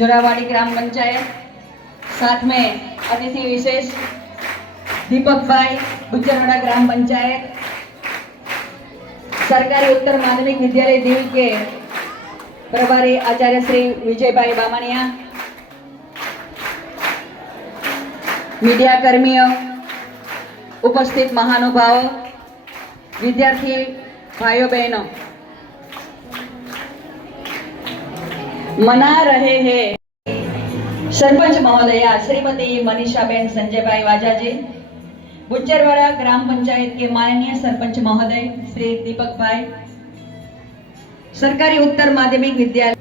जोरावाड़ी ग्राम पंचायत, साथ में अतिथि विशेष दीपक भाई गुज्जरवाड़ा ग्राम पंचायत, सरकारी उत्तर माध्यमिक विद्यालय दीव के प्रभारी आचार्य श्री विजय भाई बामणिया, मीडिया कर्मियों, उपस्थित महानुभाव, विद्यार्थी भाइयों बहनों, मना रहे हैं सरपंच महोदया श्रीमती मनीषाबेन संजय भाई वाजा जी, गुज्जरवाड़ा ग्राम पंचायत के माननीय सरपंच महोदय श्री दीपक भाई, सरकारी उत्तर माध्यमिक विद्यालय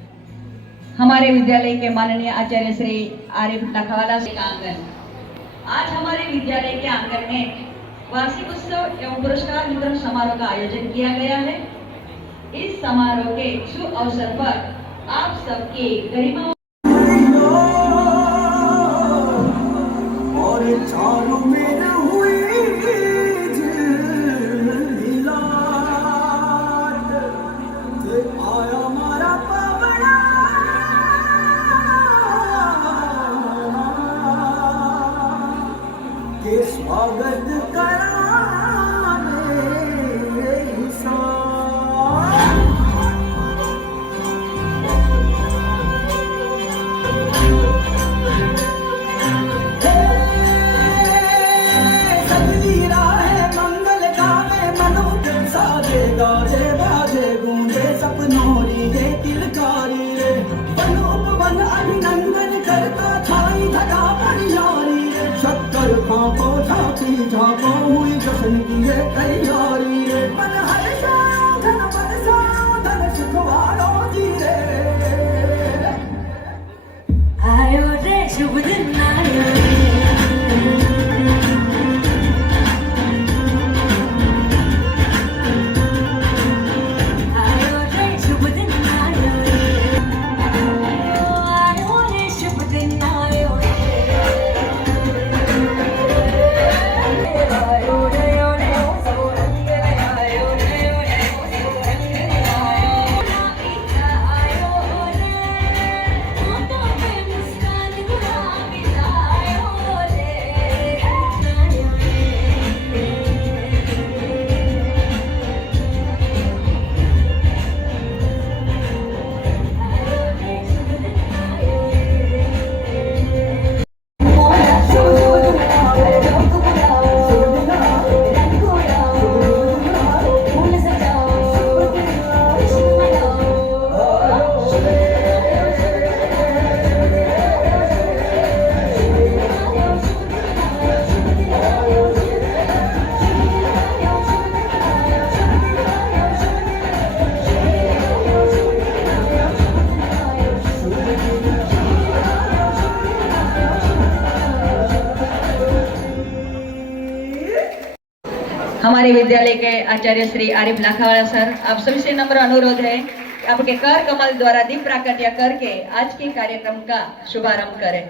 हमारे विद्यालय के माननीय आचार्य श्री आरिफ लखावाला का आंगन। आज हमारे विद्यालय के आंगन में वार्षिक उत्सव एवं पुरस्कार वितरण समारोह का आयोजन किया गया है। इस समारोह के शुभ अवसर पर आप सबके गरिमा और चारों में हुई आया हमारा पावना के स्वागत करा अभिनंदन करता छाई धरा परियारी शक्कर पापो झांकी झांको हुई जश्न की ये तैयारी मन हर्षाओ धन बरसाओ धन सुखवालो जी रे आयो रे शुभ दिन आयो हमारे विद्यालय के आचार्य श्री आरिफ लाखावाला सर, आप सभी से नम्र अनुरोध है कि आपके कर कमल द्वारा दीप प्राकट्य करके आज के कार्यक्रम का शुभारंभ करें।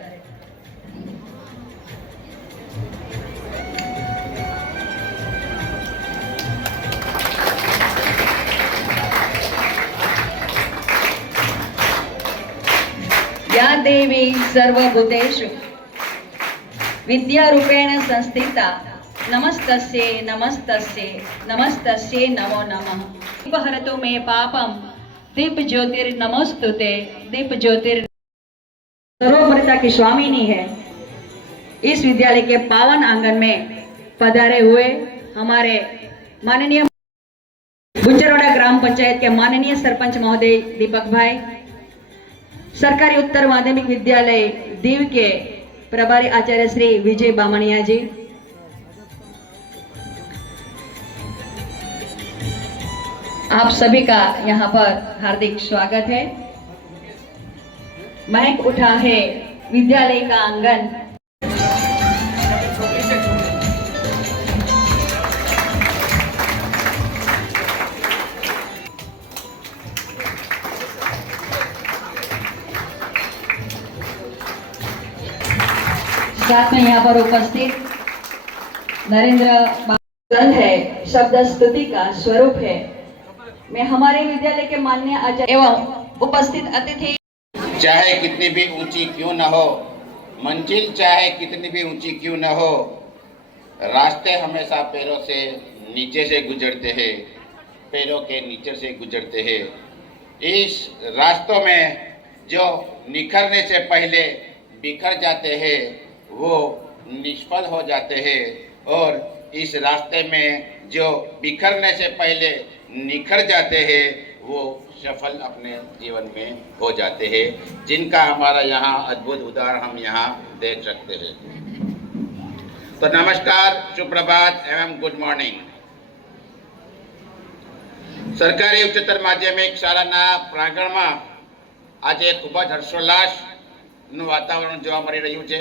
या देवी सर्वभूतेषु विद्यारूपेण संस्थिता नमस्तस्ये नमस्तस्ये नमस्तस्ये नमो नमः। दीपहरतु मे पापम दीप ज्योतिर्नमोस्तुते दीप ज्योतिर सर्वोपरिता की स्वामिनी है। इस विद्यालय के पावन आंगन में पधारे हुए हमारे माननीय गुज्जरवाड़ा ग्राम पंचायत के माननीय सरपंच महोदय दीपक भाई, सरकारी उत्तर माध्यमिक विद्यालय दीव के प्रभारी आचार्य श्री विजय बामणिया जी, आप सभी का यहाँ पर हार्दिक स्वागत है। महक उठा है विद्यालय का आंगन। साथ में यहाँ पर उपस्थित नरेंद्र है, शब्द स्तुति का स्वरूप है। मैं हमारे विद्यालय के माननीय आचार्य एवं उपस्थित अतिथि चाहे कितनी भी ऊंची क्यों न हो, मंजिल चाहे कितनी भी ऊंची क्यों न हो, रास्ते हमेशा पैरों से नीचे से गुजरते हैं, पैरों के नीचे से गुजरते हैं। इस रास्तों में जो निखरने से पहले बिखर जाते हैं वो निष्फल हो जाते हैं, और इस रास्ते में जो बिखरने से पहले निखर जाते हैं वो सफल अपने जीवन में हो जाते हैं, जिनका हमारा यहाँ अद्भुत उदाहरण हम यहाँ देख सकते हैं। तो नमस्कार, सुप्रभात एवं गुड मॉर्निंग। सरकारी उच्चतर माध्यमिक शाळाના પ્રાંગણમાં આજે ખૂબ જ હર્ષોલ્લાસનું વાતાવરણ જોવા મળી રહ્યું છે।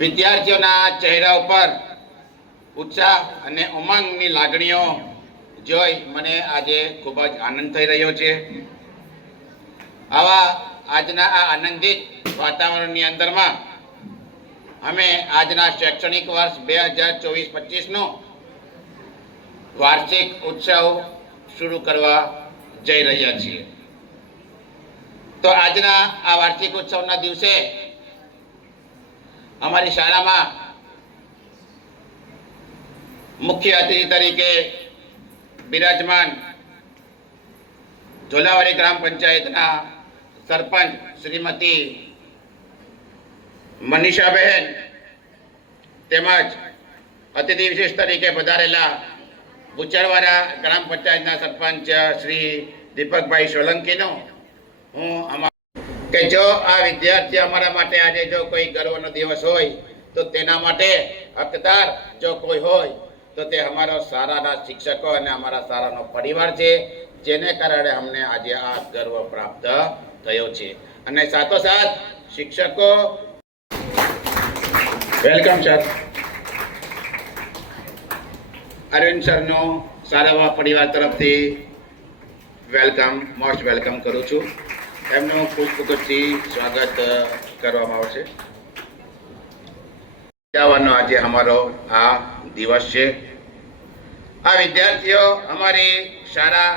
વિદ્યાર્થીઓના ચહેરા ઉપર ઉત્સાહ અને ઉમંગની લાગણીઓ જોઈ મને આજે ખૂબ જ આનંદ થઈ રહ્યો છે। આવા આજના આ આનંદિત વાતાવરણની અંદરમાં અમે આજના શૈક્ષણિક વર્ષ 2024-25નો વાર્ષિક ઉત્સવ શરૂ કરવા જઈ રહ્યા છીએ। તો આજના આ વાર્ષિક ઉત્સવના દિવસે અમારી શાળામાં મુખ્ય અતિથિ તરીકે બિરાજમાન ઝોલાવાડી ગ્રામ પંચાયતના સરપંચ શ્રીમતી મનીષાબેન તેમજ અતિથિ વિશેષ તરીકે પધારેલા બુચરવાડા ગ્રામ પંચાયતના સરપંચ શ્રી દીપકભાઈ સોલંકીનો હું કે જો આ વિદ્યાર્થી અમારા માટે આજે જો કોઈ ગર્વનો દિવસ હોય તો તેના માટે હકદાર જો કોઈ હોય તો તે અમારો શાળાના શિક્ષકો અને અમારા શાળાનો પરિવાર છે, જેને કારણે અમને આજે આ ગર્વ પ્રાપ્ત થયો છે। અને સાથોસાથ શિક્ષકો વેલકમ સર, અરવિંદ સરનો શાળા પરિવાર તરફથી વેલકમ, મોસ્ટ વેલકમ કરું છું। એમનું પુષ્પગુચ્છથી સ્વાગત કરવામાં આવશે। વિદ્યાવાનો આજે અમારો આ દિવસ છે। આ વિદ્યાર્થીઓ અમારી શાળા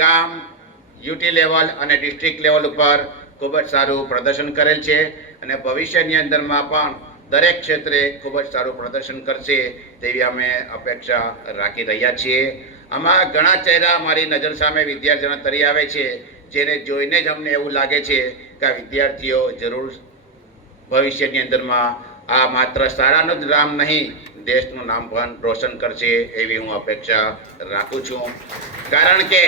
ગામ યુટી લેવલ અને ડિસ્ટ્રિક્ટ લેવલ ઉપર ખૂબ જ સારું પ્રદર્શન કરેલ છે અને ભવિષ્યની અંદરમાં પણ દરેક ક્ષેત્રે ખૂબ જ સારું પ્રદર્શન કરશે તેવી અમે અપેક્ષા રાખી રહ્યા છીએ। આમાં ઘણા ચહેરા અમારી નજર સામે વિદ્યાર્થીઓના તરી આવે છે, જેને જોઈને જ અમને એવું લાગે છે કે આ વિદ્યાર્થીઓ જરૂર ભવિષ્યની અંદરમાં આ માત્ર શાળાનું જ નામ નહીં, દેશનું નામ પણ રોશન કરશે એવી હું અપેક્ષા રાખું છું। કારણ કે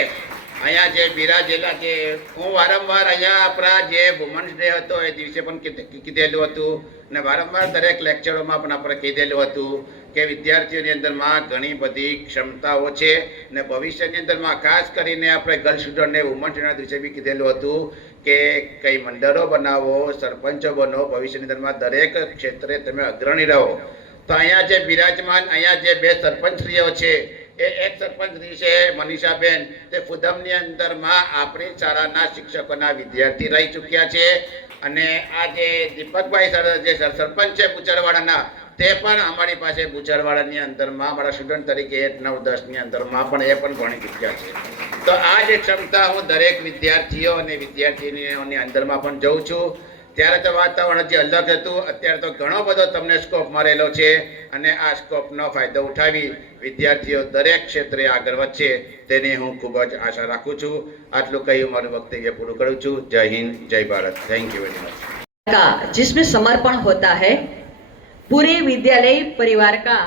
અહીંયા જે બિરાજેલા જે હું વારંવાર અહીંયા આપણા જે વુમન્સ ડે હતો એ દિવસે પણ કીધેલું હતું ને વારંવાર દરેક લેક્ચરોમાં પણ આપણે કીધેલું હતું કે વિદ્યાર્થીઓની અંદરમાં ઘણી બધી ક્ષમતાઓ છે ને ભવિષ્યની અંદરમાં ખાસ કરીને આપણે ગર્લ્સ સ્ટુડન્ટને વુમન્સ ડેના દિવસે બી કીધેલું હતું કે કઈ મંડળો બનાવો, સરપંચો બનો, ભવિષ્યની અંદરમાં દરેક ક્ષેત્રે તમે અગ્રણી રહો। તો અહીંયા જે બિરાજમાન અહીંયા જે બે સરપંચશ્રીઓ છે એ એક સરપંચશ્રી છે મનીષાબેન, તે ફુદમની અંદરમાં આપણી શાળાના शिक्षकोના વિદ્યાર્થી રહી ચૂક્યા છે અને આ જે દીપકભાઈ સર જે સરપંચ છે બુચરવાડાના તે પણ અમારી પાસે બુચરવાડાની અંદરમાં અમારા સ્ટુડન્ટ તરીકે 8, 9, 10ની અંદરમાં પણ એ પણ ભણી ચૂક્યા છે। તો આ જે ક્ષમતા હું દરેક વિદ્યાર્થીઓ અને વિદ્યાર્થીનીઓની અંદરમાં પણ જોઉં છું। ત્યારે તો વાતાવરણ હજી અલગ હતું, અત્યારે તો ઘણો બધો તમને સ્કોપ મળેલો છે અને આ સ્કોપનો ફાયદો ઉઠાવી વિદ્યાર્થીઓ દરેક ક્ષેત્રે આગળ વધશે તેની હું ખૂબ જ આશા રાખું છું। આટલું કહી હું મારું વક્તવ્ય પૂરું કરું છું। જય હિન્દ, જય Bharat. Thank you very much. का जिसमें समर्पण होता है, पूरे विद्यालय परिवार का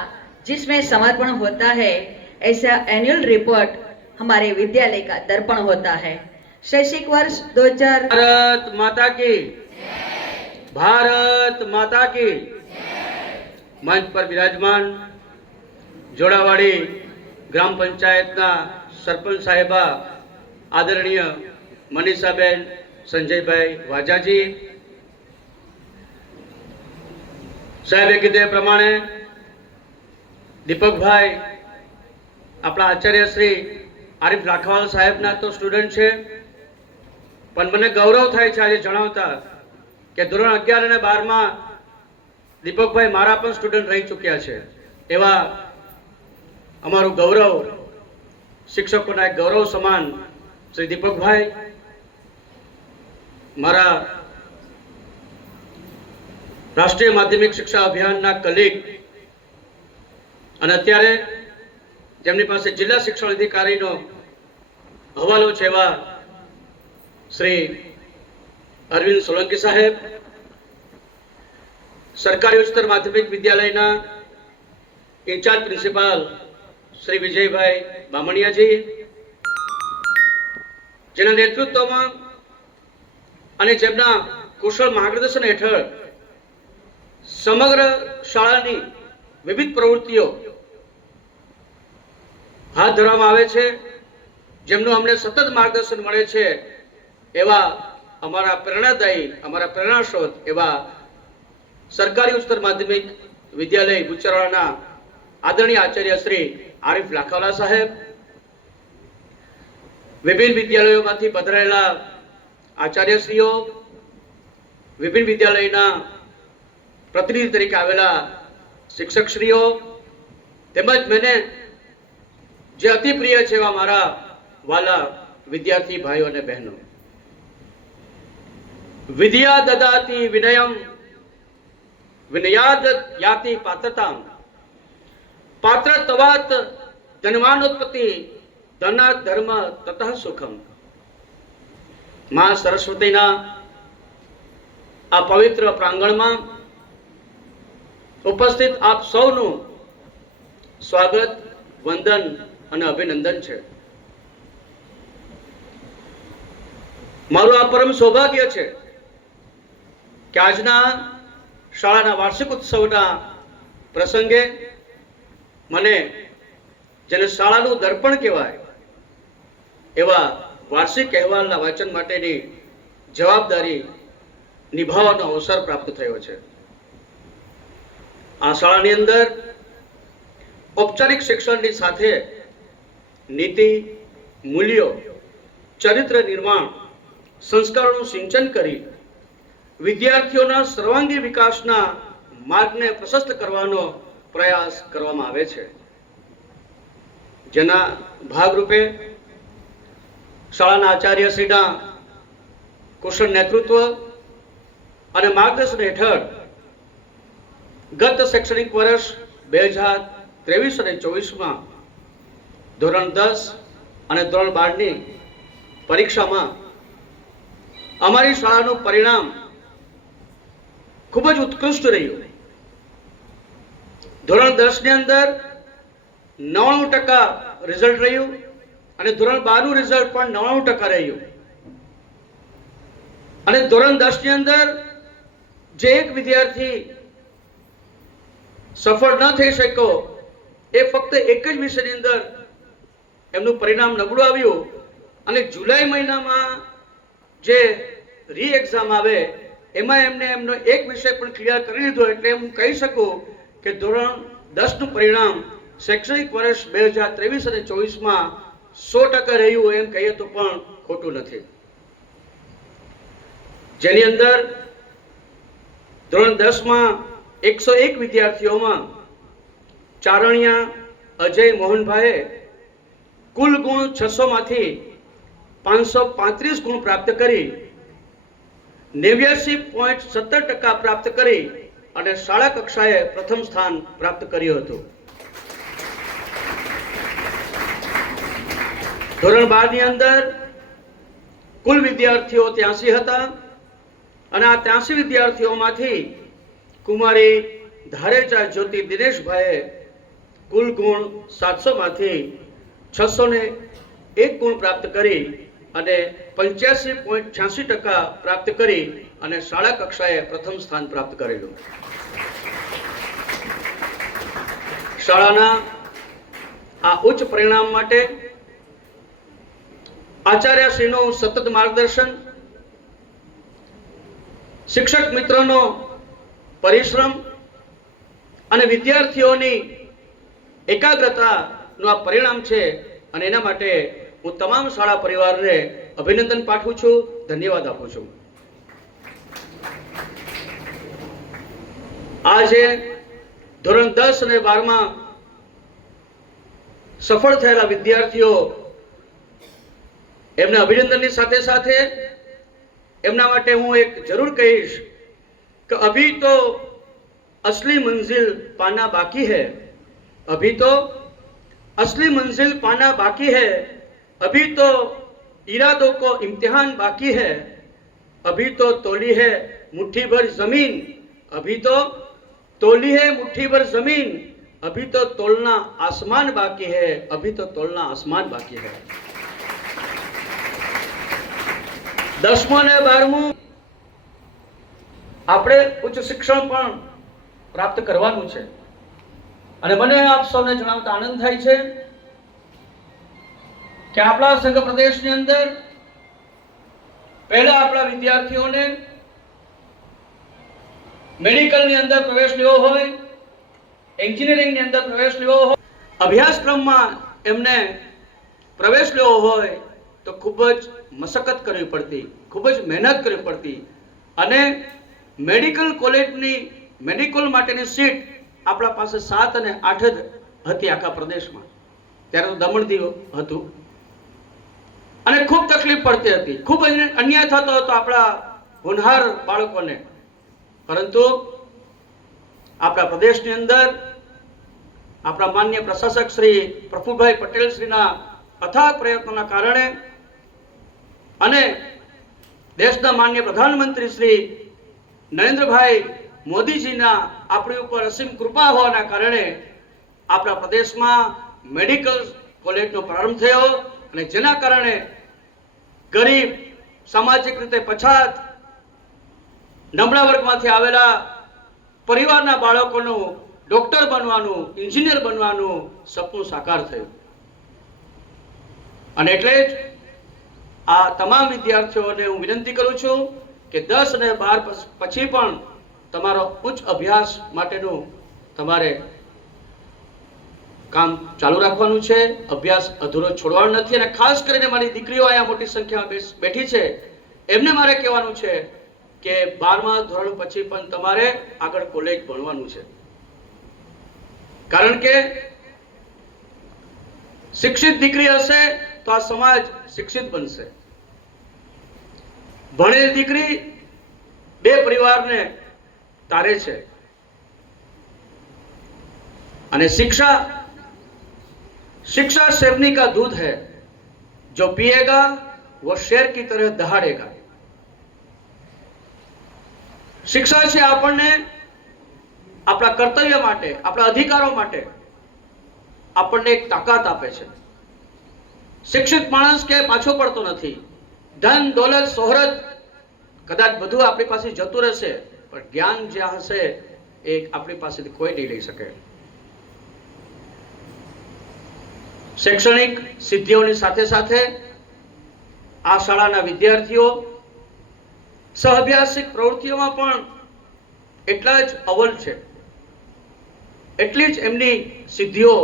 जिसमें समर्पण होता है, ऐसा एनुअल रिपोर्ट हमारे विद्यालय का दर्पण होता है। शैक्षिक वर्ष 2000 भारत माता की, भारत माता की। मंच पर विराजमान जोड़ावाड़ी ग्राम पंचायतना सरपंच साहेबा आदरणीय मनीषाबेन संजयभाई वाजाजी साहेबे कीधे प्रमाणे दीपकभाई अपना आचार्य श्री आरिफ राखवाल साहेबना तो स्टूडेंट है, पण मने गौरव थाय छे आज जणावता के धोरण 11 અને 12 માં દીપકભાઈ મારા પણ સ્ટુડન્ટ રહી ચૂક્યા છે। એવા અમારું ગૌરવ, શિક્ષકોના એક ગૌરવ સમાન શ્રી દીપકભાઈ મારા રાષ્ટ્રીય માધ્યમિક શિક્ષા અભિયાનના કલીગ અને અત્યારે જેમની પાસે જિલ્લા શિક્ષણ અધિકારીનો હવાલો છે એવા શ્રી અરવિંદ સોલંકી સાહેબ, સરકારી ઉચ્ચતર માધ્યમિક વિદ્યાલયના ઇન્ચાર્જ પ્રિન્સિપાલ શ્રી વિજયભાઈ બામણિયાજી, જેના નેતૃત્વમાં અને જેમના કુશળ માર્ગદર્શન હેઠળ સમગ્ર શાળાની વિવિધ પ્રવૃત્તિઓ હાથ ધરવામાં આવે છે, જેમનું અમને સતત માર્ગદર્શન મળે છે એવા અમારા પ્રેરણાદાયી, અમારા પ્રેરણાસ્ત્રોત એવા સરકારી ઉચ્ચતર માધ્યમિક વિદ્યાલય બુચરાળાના આદરણીય આચાર્ય શ્રી આરિફ લાખાવાલા સાહેબ, વિભિન્ન વિદ્યાલયોમાંથી પધારેલા આચાર્યશ્રીઓ, વિભિન્ન વિદ્યાલયના પ્રતિનિધિ તરીકે આવેલા શિક્ષકશ્રીઓ, તેમજ મને જે અતિ પ્રિય છે એવા મારા વાલા વિદ્યાર્થી ભાઈઓ અને બહેનો. વિદ્યા દદાતિ વિનયમ વિનયાદ યાતિ પાત્રતામ પાત્રત્વાત ધનવાનોત્પત્તિ ધનાત ધર્મ તતઃ સુખમ. માં સરસ્વતીના આ પવિત્ર પ્રાંગણમાં ઉપસ્થિત આપ સૌનું સ્વાગત, વંદન અને અભિનંદન છે. મારું આ પરમ સૌભાગ્ય છે કે આજના શાળાના વાર્ષિક ઉત્સવના પ્રસંગે મને, જેને શાળાનું દર્પણ કહેવાય, એવા વાર્ષિક અહેવાલના વાંચન માટેની જવાબદારી નિભાવવાનો અવસર પ્રાપ્ત થયો છે. આ શાળાની અંદર ઔપચારિક શિક્ષણની સાથે નીતિ, મૂલ્યો, ચરિત્ર નિર્માણ, સંસ્કારોનું સિંચન કરી વિદ્યાર્થીઓના સર્વાંગી વિકાસના માર્ગને પ્રશસ્ત કરવાનો પ્રયાસ કરવામાં આવે છે, જેના ભાગરૂપે શાળાના આચાર્યશ્રીના કુશળ નેતૃત્વ અને માર્ગદર્શન હેઠળ ગત શૈક્ષણિક વર્ષ 2023 અને 24માં ધોરણ 10 અને ધોરણ 12ની પરીક્ષામાં અમારી શાળાનું પરિણામ ખૂબ જ ઉત્કૃષ્ટ રહ્યું. ધોરણ 10 ની અંદર 99% રિઝલ્ટ રહ્યું અને ધોરણ 12 નું રિઝલ્ટ પણ 99% રહ્યું. અને ધોરણ 10 ની અંદર જે એક વિદ્યાર્થી સફળ ન થઈ શક્યો, એ ફક્ત એક જ વિષયની અંદર એમનું પરિણામ નબળું આવ્યું અને જુલાઈ મહિનામાં જે રી એક્ઝામ આવે એમાં એમને એમનો એક વિષય પણ ક્લિયર કરી લીધો. એટલે હું કહી શકું કે ધોરણ 10 નું પરિણામ શૈક્ષણિક વર્ષ 2023 અને 24માં 100% રહ્યું એમ કહીએ તો પણ ખોટું નથી. જેની અંદર ધોરણ 10માં 101 વિદ્યાર્થીઓમાં ચારણિયા અજય મોહનભાઈએ કુલ ગુણ 600 માંથી 535 ગુણ પ્રાપ્ત કરી 89.17% પ્રાપ્ત કરી અને શાળા કક્ષાએ પ્રથમ સ્થાન પ્રાપ્ત કર્યું હતું. ધોરણ 12 ની અંદર કુલ વિદ્યાર્થીઓ 83 હતા અને આ 83 વિદ્યાર્થીઓમાંથી કુમારી ધારેચા જ્યોતિ દિનેશભાઈએ કુલ ગુણ 700 માંથી 601 ગુણ પ્રાપ્ત કરી અને 85.86% પ્રાપ્ત કરી અને શાળા કક્ષાએ પ્રથમ સ્થાન પ્રાપ્ત કરેલું. શાળાના આ ઉચ્ચ પરિણામ માટે આચાર્યશ્રીનું સતત માર્ગદર્શન, શિક્ષક મિત્રોનો પરિશ્રમ અને વિદ્યાર્થીઓની એકાગ્રતાનું આ પરિણામ છે. અને એના માટે હું તમામ શાળા પરિવારને અભિનંદન પાઠવું છું, ધન્યવાદ આપું છું. આજે ધોરણ 10 અને 12માં સફળ થયેલા વિદ્યાર્થીઓ, એમને અભિનંદનની સાથે સાથે એમના માટે હું એક જરૂર કહીશ કે અભી તો असली मंजिल पाना बाकी है, अभी तो असली मंजिल पाना बाकी है, अभी तो इरादों को इम्तिहान बाकी है, अभी तो तोली है मुट्ठी भर जमीन, अभी तो तोली है मुट्ठी भर जमीन, अभी तो तोलना आसमान बाकी है, अभी तो तोलना आसमान बाकी है. 10મું અને 12મું આપણે ઉચ્ચ શિક્ષણ પણ પ્રાપ્ત કરવાનું છે અને મને આપ સૌને જણાવતા આનંદ થાય છે કે આપણા સંઘ પ્રદેશની અંદર પહેલા આપણા વિદ્યાર્થીઓને મેડિકલની અંદર પ્રવેશ લેવો હોય, એન્જિનિયરિંગની અંદર પ્રવેશ લેવો હોય, અભ્યાસક્રમમાં એમને પ્રવેશ લેવો હોય તો ખૂબ જ મશક્કત કરવી પડતી, ખૂબ જ મહેનત કરવી પડતી અને મેડિકલ કોલેજની મેડિકલ માટેની સીટ આપણા પાસે 7 અને 8 જ હતી આખા પ્રદેશમાં. ત્યારે તો દમણ દીવ હતું અને ખૂબ તકલીફ પડતી હતી, ખૂબ અન્યાય થતો હતો આપણા હોનહાર બાળકોને. પરંતુ આપણા પ્રદેશની અંદર આપણા માન્ય પ્રશાસક શ્રી પ્રફુલભાઈ પટેલ શ્રીના અથાગ પ્રયત્નોના કારણે અને દેશના માન્ય પ્રધાનમંત્રી શ્રી નરેન્દ્રભાઈ મોદીજીના આપણી ઉપર અસીમ કૃપા હોવાના કારણે આપણા પ્રદેશમાં મેડિકલ કોલેજનો પ્રારંભ થયો અને જેના કારણે ગરીબ, સામાજિક રીતે પછાત, નબળા વર્ગમાંથી આવેલા પરિવારના બાળકોનું ડોક્ટર બનવાનું, એન્જિનિયર બનવાનું સપનું સાકાર થયું. અને એટલે જ આ તમામ વિદ્યાર્થીઓને હું વિનંતી કરું છું કે 10 અને 12 પછી પણ તમારો ઉચ્ચ અભ્યાસ માટેનું તમારે કામ ચાલુ રાખવાનું છે, અભ્યાસ અધૂરો છોડવાનો નથી. અને ખાસ કરીને મારી દીકરીઓ અહીંયા મોટી સંખ્યામાં બેઠી છે, એમને મારે કહેવાનું છે કે 12મા ધોરણ પછી પણ તમારે આગળ કોલેજ ભણવાનું છે. કારણ કે શિક્ષિત દીકરી હશે તો આ સમાજ શિક્ષિત બનશે. ભણેલી દીકરી બે પરિવારને તારે છે અને शिक्षा शेरनी का दूध है, जो पिएगा वो शेर की तरह दहाड़ेगा. शिक्षा છે આપણને આપણા કર્તવ્ય માટે, આપણા અધિકારો માટે આપણને એક તાકાત આપે છે. શિક્ષિત માણસ કે પાછો પડતો નથી. ધન, દોલત, શોહરત કદાચ બધું આપણી પાસે જતું રહેશે પણ જ્ઞાન જ્યાં હશે એ આપણી પાસેથી કોઈ નહીં લઈ શકે. શૈક્ષણિક સિદ્ધિઓની સાથે સાથે આ શાળાના વિદ્યાર્થીઓ સહઅભ્યાસિક પ્રવૃત્તિઓમાં પણ એટલા જ અવ્વલ છે. એટલી જ એમની સિદ્ધિઓ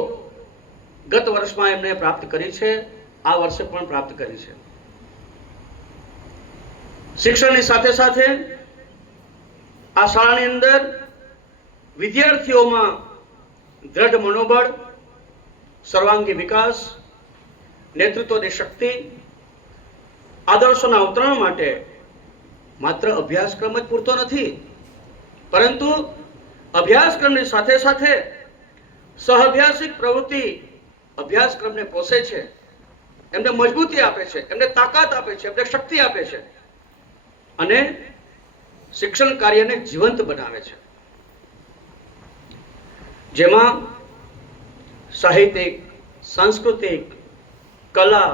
ગત વર્ષમાં એમણે પ્રાપ્ત કરી છે, આ વર્ષે પણ પ્રાપ્ત કરી છે. શિક્ષણની સાથે સાથે આ શાળાની અંદર વિદ્યાર્થીઓમાં દ્રઢ મનોબળ, સર્વાંગી વિકાસ, નેતૃત્વની શક્તિ, આદર્શોના અવતરણ માટે માત્ર અભ્યાસક્રમ જ પૂરતો નથી, પરંતુ અભ્યાસક્રમની સાથે સાથે સહઅભ્યાસિક પ્રવૃત્તિ અભ્યાસક્રમને પોષે છે, એમને મજબૂતી આપે છે, એમને તાકાત આપે છે, એમને શક્તિ આપે છે અને શિક્ષણ કાર્યને જીવંત બનાવે છે. જેમાં સાહિત્યિક, સાંસ્કૃતિક, કલા,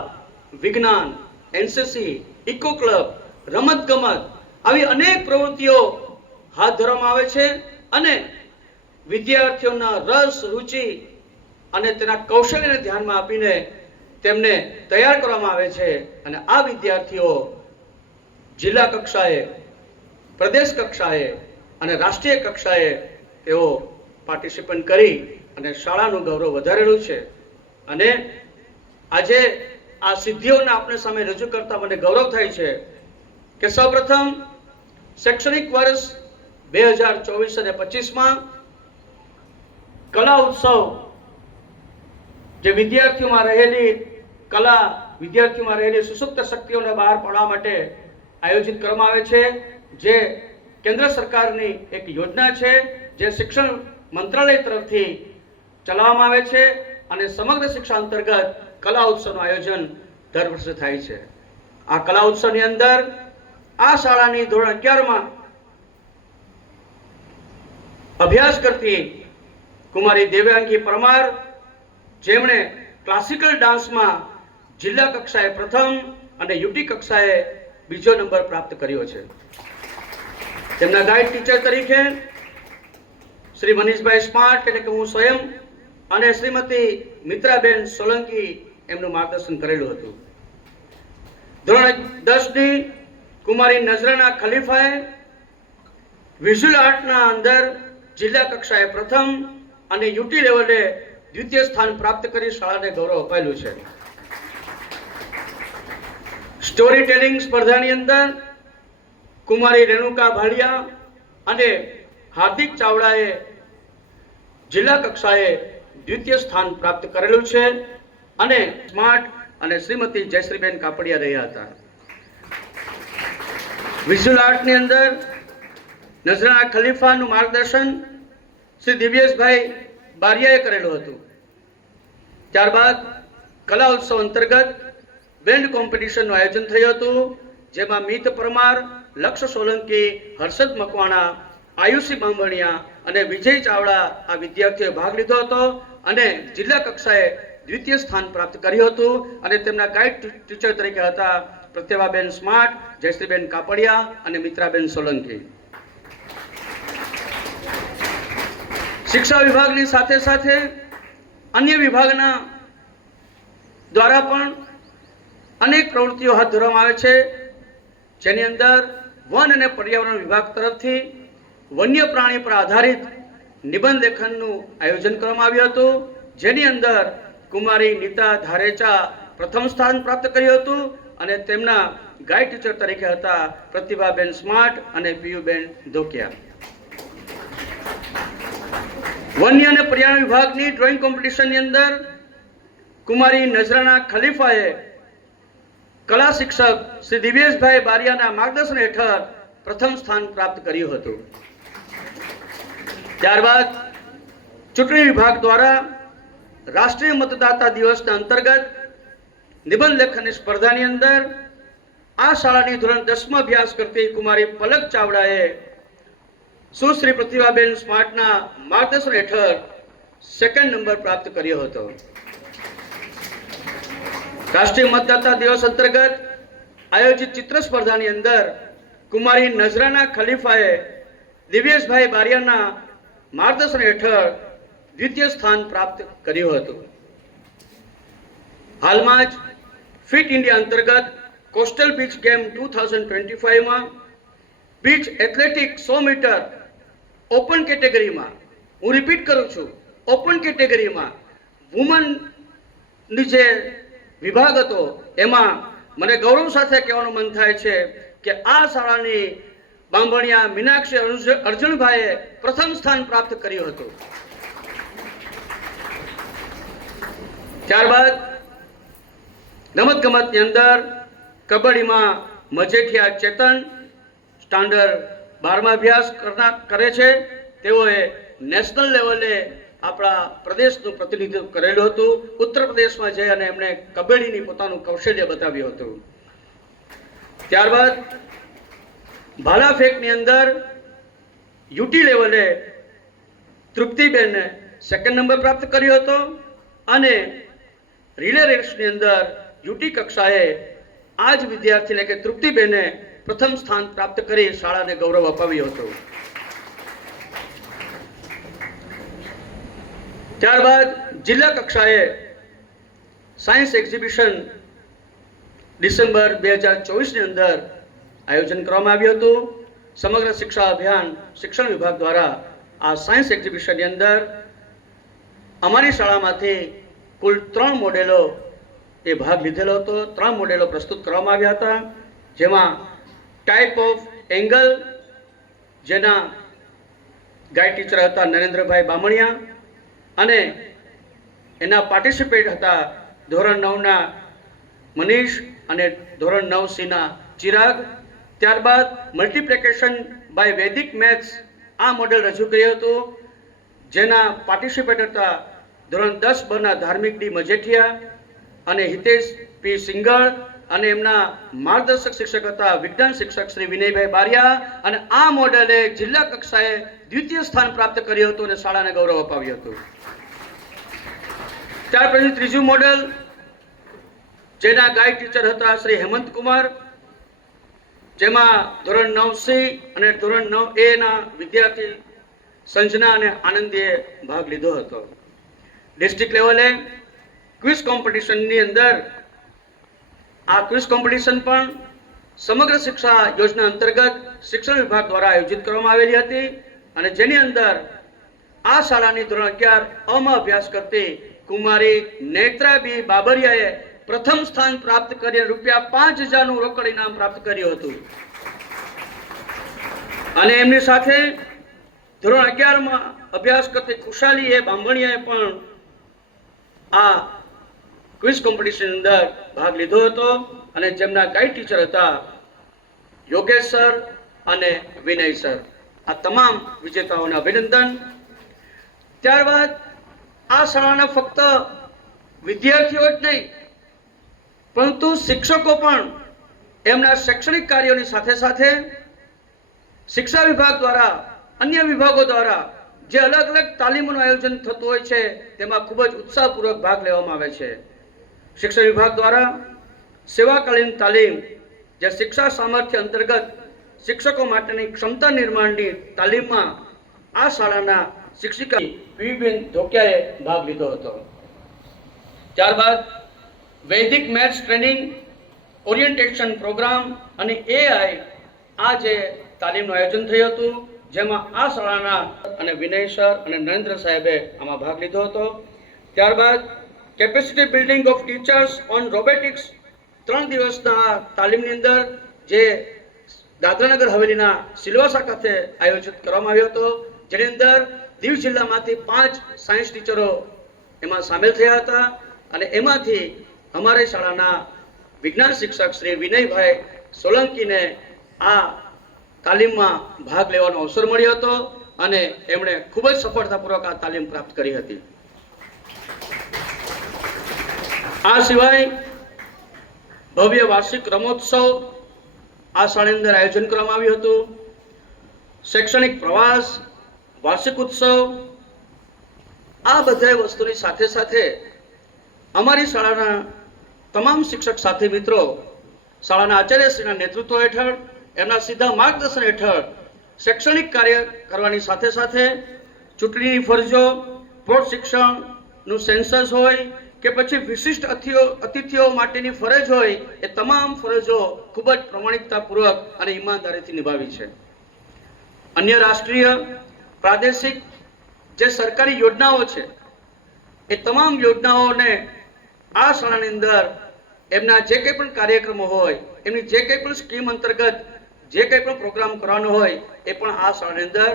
વિજ્ઞાન, એનસીસી, ઇકો ક્લબ, રમતગમત આવી અનેક પ્રવૃત્તિઓ હાથ ધરવામાં આવે છે અને વિદ્યાર્થીઓના રસ, રુચિ અને તેના કૌશલ્યને ધ્યાનમાં આપીને તેમને તૈયાર કરવામાં આવે છે. અને આ વિદ્યાર્થીઓ જિલ્લા કક્ષાએ, પ્રદેશ કક્ષાએ અને રાષ્ટ્રીય કક્ષાએ તેઓ પાર્ટિસિપેટ કરી અને શાળાનું ગૌરવ વધારેલું છે. અને આજે આ સિદ્ધિઓને આપણે સામે રજૂ કરતા મને ગૌરવ થાય છે કે સૌપ્રથમ શૈક્ષણિક વર્ષ 2024 અને 25માં કલા ઉત્સવ જે વિદ્યાર્થીઓમાં રહેલી કલા, વિદ્યાર્થીઓમાં રહેલી સુસુપ્ત શક્તિઓને બહાર પાડવા માટે આયોજિત કરવામાં આવે છે, જે કેન્દ્ર સરકારની એક યોજના છે, જે શિક્ષણ મંત્રાલય તરફથી ચલાવવામાં આવે છે અને સમગ્ર શિક્ષા અંતર્ગત કલા ઉત્સવનું આયોજન દર વર્ષે થાય છે. આ કલા ઉત્સવની અંદર આ શાળાની ધોરણ 11માં અભ્યાસ કરતી કુમારી દેવ્યાંગી પરમાર, જેમણે ક્લાસિકલ ડાન્સમાં જિલ્લા કક્ષાએ પ્રથમ અને યુટી કક્ષાએ બીજો નંબર પ્રાપ્ત કર્યો છે. તેમના ગાઈડ ટીચર તરીકે શ્રી મનીષભાઈ સ્માર્ટ એટલે કે હું સ્વયં અને શ્રીમતી મિત્રાબેન સોલંકી એમનું માર્ગદર્શન કરેલું હતું. ધોરણ 10ની કુમારી નજરાના ખલીફાએ વિઝ્યુઅલ આર્ટના અંદર જિલ્લા કક્ષાએ પ્રથમ અને યુટી લેવલે દ્વિતીય સ્થાન પ્રાપ્ત કરી શાળાને ગૌરવ અપાયેલું છે. સ્ટોરી ટેલિંગ સ્પર્ધાની અંદર કુમારી રેણુકા ભાડિયા અને હાર્દિક ચાવડાએ જિલ્લા કક્ષાએ દ્વિતીય સ્થાન પ્રાપ્ત કરેલું છે અને સ્માર્ટ અને શ્રીમતી જયશ્રીબેન કાપડિયા રહ્યા હતા. વિઝ્યુઅલ આર્ટની અંદર નજરાના ખલીફાનું માર્ગદર્શન શ્રી દિવ્યેશભાઈ બારિયાએ કરેલું હતું. ત્યારબાદ કલા ઉત્સવ અંતર્ગત બેન્ડ કોમ્પિટિશનનું આયોજન થયું હતું, જેમાં મિત પરમાર, લક્ષ સોલંકી, હર્ષદ મકવાણા, આયુષી બાંભણિયા અને વિજય ચાવડા આ વિદ્યાર્થીઓએ ભાગ લીધો હતો અને જિલ્લા કક્ષાએ દ્વિતીય સ્થાન પ્રાપ્ત કર્યું હતું. અને તેમના ગાઈડ ટીચર તરીકે હતા પ્રતિભાબેન સ્માર્ટ, જયશ્રીબેન કાપડિયા અને મિત્રાબેન સોલંકી. શિક્ષા વિભાગની સાથે સાથે અન્ય વિભાગના દ્વારા પણ અનેક પ્રવૃત્તિઓ હાથ ધરવામાં આવે છે, જેની અંદર વન અને પર્યાવરણ વિભાગ તરફથી વન્ય પ્રાણી પર આધારિત નિબંધ લેખનનું આયોજન કરવામાં આવ્યું હતું, જેની અંદર કુમારી નીતા ધારેચા પ્રથમ સ્થાન પ્રાપ્ત કર્યું હતું અને તેમના ગાઈડ ટીચર તરીકે હતા પ્રતિભાબેન સ્માર્ટ અને પીયુબેન ધોકિયા. વન્ય અને પર્યાવરણ વિભાગની ડ્રોઈંગ કોમ્પિટિશનની અંદર કુમારી નજરાના ખલીફાએ કલા શિક્ષક શ્રી દિવ્યેશભાઈ બારિયાના માર્ગદર્શન હેઠળ પ્રથમ સ્થાન પ્રાપ્ત કર્યું હતું. ત્યારબાદ ચૂંટણી વિભાગ દ્વારા રાષ્ટ્રીય મતદાતા દિવસના અંતર્ગત નિબંધ લેખનની સ્પર્ધાની અંદર આ શાળાની ધોરણ 10માં અભ્યાસ કરતી કુમારી પલક ચાવડાએ સુશ્રી પ્રતિભાબેન સ્માર્ટના માર્ગદર્શન હેઠળ સેકન્ડ નંબર પ્રાપ્ત કર્યો હતો. રાષ્ટ્રીય મતદાતા દિવસ અંતર્ગત આયોજિત ચિત્ર સ્પર્ધાની અંદર કુમારી નજરાના ખલીફાએ દિવ્યેશભાઈ બારિયાના માર્ગદર્શન હેઠળ દ્વિતીય સ્થાન પ્રાપ્ત કર્યું હતું. હાલમાં જ ફિટ ઇન્ડિયા અંતર્ગત કોસ્ટલ બીચ ગેમ 2025માં બીચ એથ્લેટિક 100 મીટર ઓપન કેટેગરીમાં, હું રિપીટ કરું છું, ઓપન કેટેગરીમાં વુમનની જે વિભાગ હતો એમાં મને ગૌરવ સાથે કહેવાનું મન થાય છે કે આ શાળાની બાંભણિયા મીનાક્ષી અર્જુનભાઈએ પ્રથમ સ્થાન પ્રાપ્ત કર્યું હતું. ત્યારબાદ રમતગમતની અંદર કબડ્ડીમાં મજેઠિયા ચેતન સ્ટાન્ડર્ડ 12માં અભ્યાસ કરે છે. તેઓએ નેશનલ લેવલે આપણા પ્રદેશનું પ્રતિનિધિત્વ કરેલું હતું. ઉત્તર પ્રદેશમાં જઈ અને એમણે કબડ્ડીની પોતાનું કૌશલ્ય બતાવ્યું હતું. ત્યારબાદ ભાલા ફેંકની અંદર યુટી લેવલે તૃપ્તિબેને સેકન્ડ નંબર પ્રાપ્ત કર્યો હતો અને રિલે રેસની અંદર યુટી કક્ષાએ આ જ વિદ્યાર્થીને કે તૃપ્તિબેને પ્રથમ સ્થાન પ્રાપ્ત કરી શાળાને ગૌરવ અપાવ્યું હતું. ત્યારબાદ જિલ્લા કક્ષાએ સાયન્સ એક્ઝિબિશન ડિસેમ્બર 2024ની અંદર આયોજન કરવામાં આવ્યું હતું. સમગ્ર શિક્ષા અભિયાન શિક્ષણ વિભાગ દ્વારા આ સાયન્સ એક્ઝિબિશનની અંદર અમારી શાળામાંથી કુલ 3 મોડેલો એ ભાગ લીધેલો હતો. 3 મોડેલો પ્રસ્તુત કરવામાં આવ્યા હતા, જેમાં ટાઈપ ઓફ એંગલ, જેના ગાઈડ ટીચર હતા નરેન્દ્રભાઈ બામણિયા અને એના પાર્ટિસિપેટ હતા ધોરણ 9ના મનીષ અને ધોરણ 9 સીના ચિરાગ. ત્યારબાદ મલ્ટિપ્લિકેશન બાય વૈદિક મેથ્સ આ મોડેલ રજૂ કર્યું હતું, જેના પાર્ટિસિપેટર હતા ધોરણ 10 બના ધાર્મિક ડી મજેઠિયા અને હિતેશ પી સિંગળ, અને એમના માર્ગદર્શક શિક્ષક હતા વિજ્ઞાન શિક્ષક શ્રી વિનયભાઈ બારિયા. અને આ મોડેલે જિલ્લા કક્ષાએ દ્વિતીય સ્થાન પ્રાપ્ત કર્યું હતું અને શાળાને ગૌરવ અપાવ્યું હતું. ત્યાર પછી ત્રીજું મોડેલ, જેના ગાઈડ ટીચર હતા શ્રી હેમંત કુમાર, જેમાં ધોરણ 9C અને ધોરણ 9A ના વિદ્યાર્થી સંજના અને આનંદીએ ભાગ લીધો હતો. ડિસ્ટ્રિક્ટ લેવલે ક્વિઝ કોમ્પિટિશનની અંદર આ ક્વિઝ કોમ્પિટિશન પણ સમગ્ર શિક્ષા યોજના અંતર્ગત શિક્ષણ વિભાગ દ્વારા આયોજિત કરવામાં આવેલી હતી, અને જેની અંદર આ શાળાની ધોરણ 11 માં અભ્યાસ કરતી કુમારી નેત્રા બી બાબરિયાએ પ્રથમ સ્થાન પ્રાપ્ત કરી ₹5000 નું રોકડ ઇનામ પ્રાપ્ત કર્યું હતું. અને એમની સાથે ધોરણ 11 માં અભ્યાસ કરતી ખુશાલી એ બાંભણિયાએ પણ આ ક્વિઝ કોમ્પિટિશન અંદર ભાગ લીધો હતો, અને જેમના ગાઈડ ટીચર હતા યોગેશ સર અને વિનય સર. આ તમામ વિજેતાઓને અભિનંદન. ત્યારબાદ આ શાળાના ફક્ત વિદ્યાર્થીઓ જ નહીં, પરંતુ શિક્ષકો પણ એમના શૈક્ષણિક કાર્યોની સાથે સાથે શિક્ષા વિભાગ દ્વારા, અન્ય વિભાગો દ્વારા જે અલગ અલગ તાલીમોનું આયોજન થતું હોય છે તેમાં ખૂબ જ ઉત્સાહપૂર્વક ભાગ લેવામાં આવે છે. શિક્ષણ વિભાગ દ્વારા સેવાકાલીન તાલીમ, જે શિક્ષા સામર્થ્ય અંતર્ગત શિક્ષકો માટેની ક્ષમતા નિર્માણની તાલીમમાં આ શાળાના શિક્ષિકા પીવીબેન ધોકિયાએ ભાગ લીધો હતો. ત્યારબાદ વૈદિક મેથ્સ ટ્રેનિંગ, ઓરિએન્ટેશન પ્રોગ્રામ અને AI આ જે તાલીમનું આયોજન થયું હતું, જેમાં આ શાળાના અને વિનય સર અને નરેન્દ્ર સાહેબે આમાં ભાગ લીધો હતો. ત્યારબાદ capacity building of teachers on robotics 3 દિવસના તાલીમની અંદર જે દાદરાનગર હવેલીના સિલવાસા ખાતે આયોજિત કરવામાં આવ્યો હતો, જેની અંદર દીવ જિલ્લામાંથી 5 સાયન્સ ટીચરો એમાં સામેલ થયા હતા, અને એમાંથી અમારી શાળાના વિજ્ઞાન શિક્ષક શ્રી વિનયભાઈ સોલંકીને આ તાલીમમાં ભાગ લેવાનો અવસર મળ્યો હતો, અને એમણે ખૂબ જ સફળતાપૂર્વક આ તાલીમ પ્રાપ્ત કરી હતી. આ સિવાય ભવ્ય વાર્ષિક રમોત્સવ આ શાળાની અંદર આયોજન કરવામાં આવ્યું હતું. શૈક્ષણિક પ્રવાસ, વાર્ષિક ઉત્સવ, આ બધા વસ્તુની સાથે સાથે અમારી શાળાના તમામ શિક્ષક સાથી મિત્રો શાળાના આચાર્યશ્રીના નેતૃત્વ હેઠળ, એમના સીધા માર્ગદર્શન હેઠળ શૈક્ષણિક કાર્ય કરવાની સાથે સાથે ચૂંટણીની ફરજો, પ્રૌઢ શિક્ષણનું સેન્સસ હોય કે પછી વિશિષ્ટ અતિથિઓ માટેની ફરજ હોય, એ તમામ ફરજો ખૂબ જ પ્રમાણિકતાપૂર્વક અને ઈમાનદારીથી નિભાવી છે. અન્ય રાષ્ટ્રીય, પ્રાદેશિક જે સરકારી યોજનાઓ છે, એ તમામ યોજનાઓને આ શાળાની અંદર એમના જે કંઈ પણ કાર્યક્રમો હોય, એમની જે કંઈ પણ સ્કીમ અંતર્ગત જે કંઈ પણ પ્રોગ્રામ કરવાનો હોય, એ પણ આ શાળાની અંદર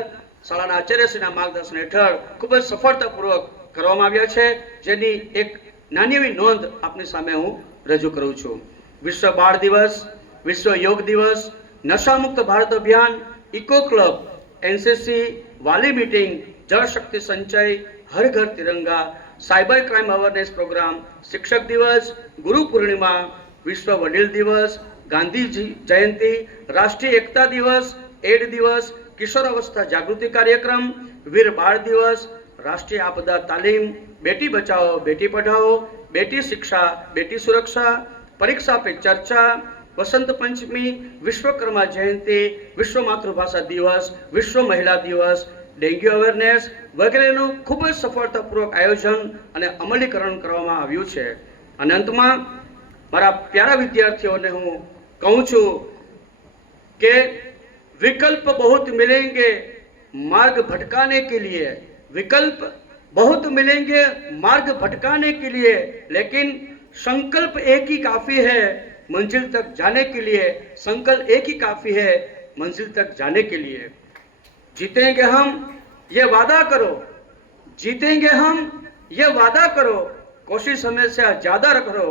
શાળાના આચાર્યશ્રીના માર્ગદર્શન હેઠળ ખૂબ જ સફળતાપૂર્વક કરવામાં આવ્યા છે, જેની એક નાની એવી નોંધ આપની સામે હું રજૂ કરું છું. વિશ્વ બાળ દિવસ, વિશ્વ યોગ દિવસ, નશામુક્ત ભારત અભિયાન, ઇકો ક્લબ, NCC, વાલી મીટિંગ, જળ શક્તિ સંચય, હર ઘર તિરંગા, સાયબર ક્રાઇમ અવેરનેસ પ્રોગ્રામ, શિક્ષક દિવસ, ગુરુ પૂર્ણિમા, વિશ્વ વડીલ દિવસ, ગાંધી જયંતિ, રાષ્ટ્રીય એકતા દિવસ, એડ દિવસ, કિશોર અવસ્થા જાગૃતિ કાર્યક્રમ, વીર બાળ દિવસ, રાષ્ટ્રીય આપદા તાલીમ, બેટી બચાવો બેટી પઢાઓ, બેટી શિક્ષા બેટી સુરક્ષા, પરીક્ષા પે ચર્ચા, વસંત પંચમી, વિશ્વકર્મા જયંતિ, વિશ્વ માતૃભાષા દિવસ, વિશ્વ મહિલા દિવસ, ડેન્ગ્યુ અવેરનેસ વગેરેનું ખૂબ જ સફળતાપૂર્વક આયોજન અને અમલીકરણ કરવામાં આવ્યું છે. અને અંતમાં મારા પ્યારા વિદ્યાર્થીઓને હું કહું છું કે विकल्प बहुत मिलेंगे मार्ग भटकाने के लिए, विकल्प बहुत मिलेंगे मार्ग भटकाने के लिए, लेकिन संकल्प एक ही काफी है मंजिल तक जाने के लिए, संकल्प एक ही काफी है मंजिल तक जाने के लिए. जीतेंगे हम ये वादा करो, जीतेंगे हम ये वादा करो, कोशिश हमेशा ज्यादा करो,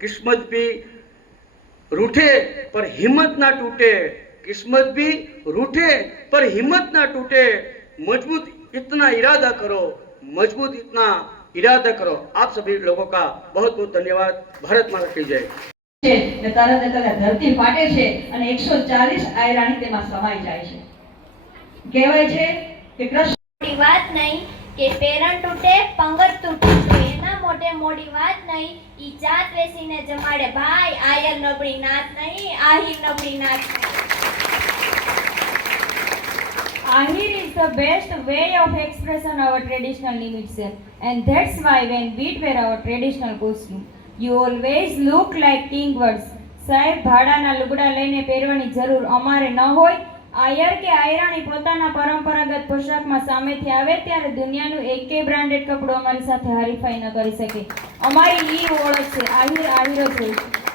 किस्मत भी रूठे पर हिम्मत ना टूटे, किस्मत भी रूठे पर हिम्मत ना टूटे, मजबूत इतना इरादा करो, मजबूत इतना इरादा करो। आप सभी लोगों का बहुत बहुत धन्यवाद। भारत माता की जय। છે ને તરત ને તરત ધરતી ફાટે છે અને 140 આયરાણી તેમાં સમાઈ જાય છે. કહેવાય છે કે કૃષ્ણ મોટી વાત નહીં કે પેરણ તૂટે પંગત તૂટે, તો એના મોટે મોટી વાત નહીં ઈ જાત વેસીને જમાડે ભાઈ, આયર નબળી નાત નહીં, આહિર નબળી નાત નહીં. Ahir is the best way of expressing our traditional limits, and that's why when we wear our traditional costume, you always look like king birds. સાહેબ, ભાડાના લુગડા લઈને પહેરવાની જરૂર અમારે ન હોય. આયર કે આયરાણી પોતાના પરંપરાગત પોશાકમાં સામેથી આવે ત્યારે દુનિયાનું એકે બ્રાન્ડેડ કપડું અમારી સાથે હરીફાઈ ન કરી શકે. અમારી ઈ ઓળખ છે, આહિર આહિર જ હોય છે.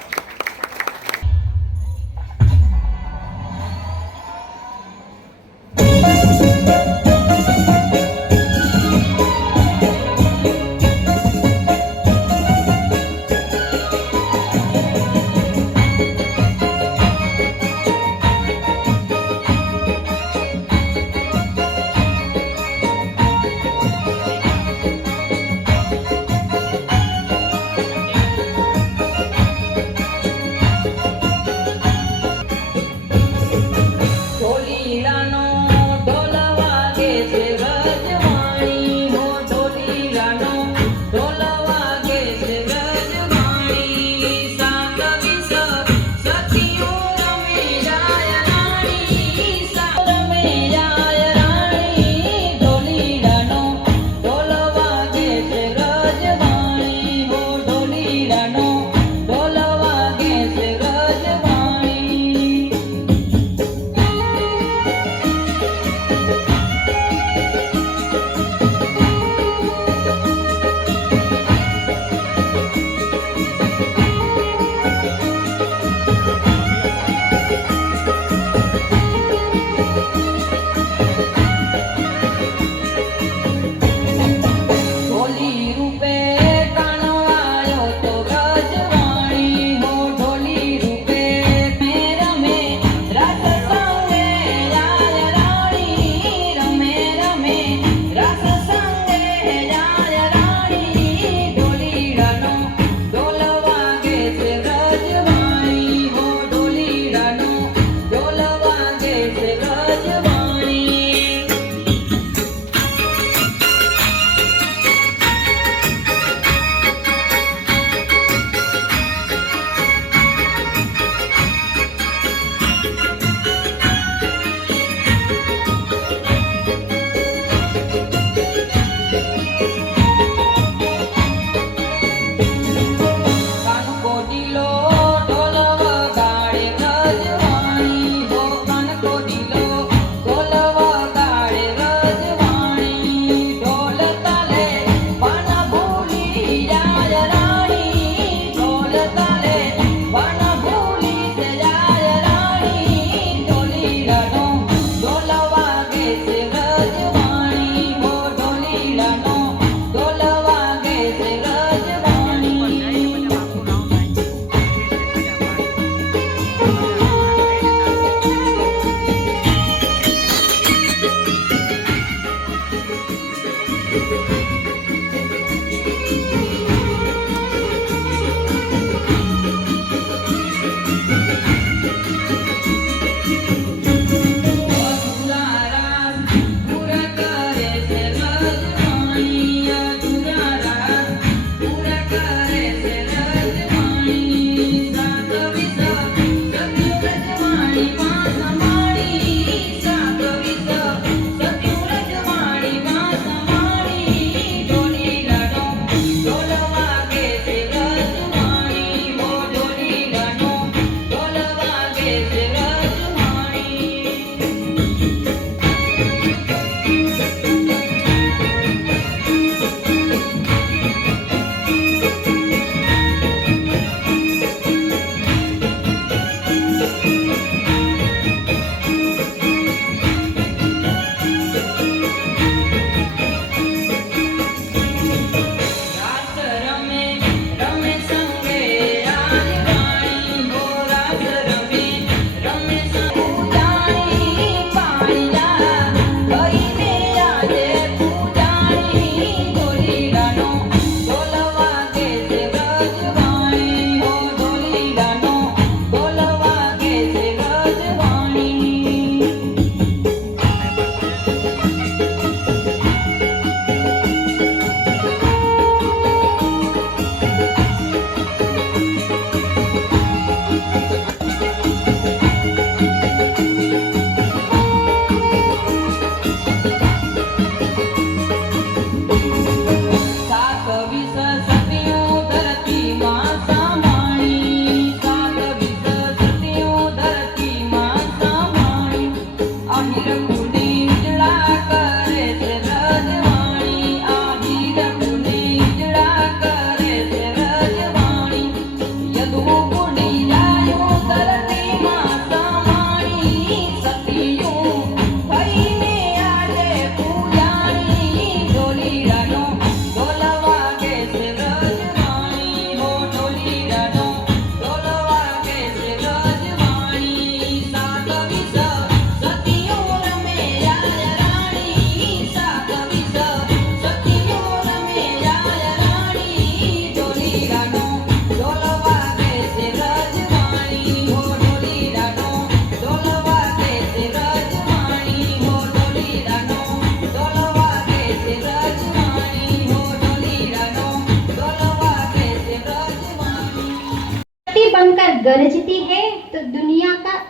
પૂજા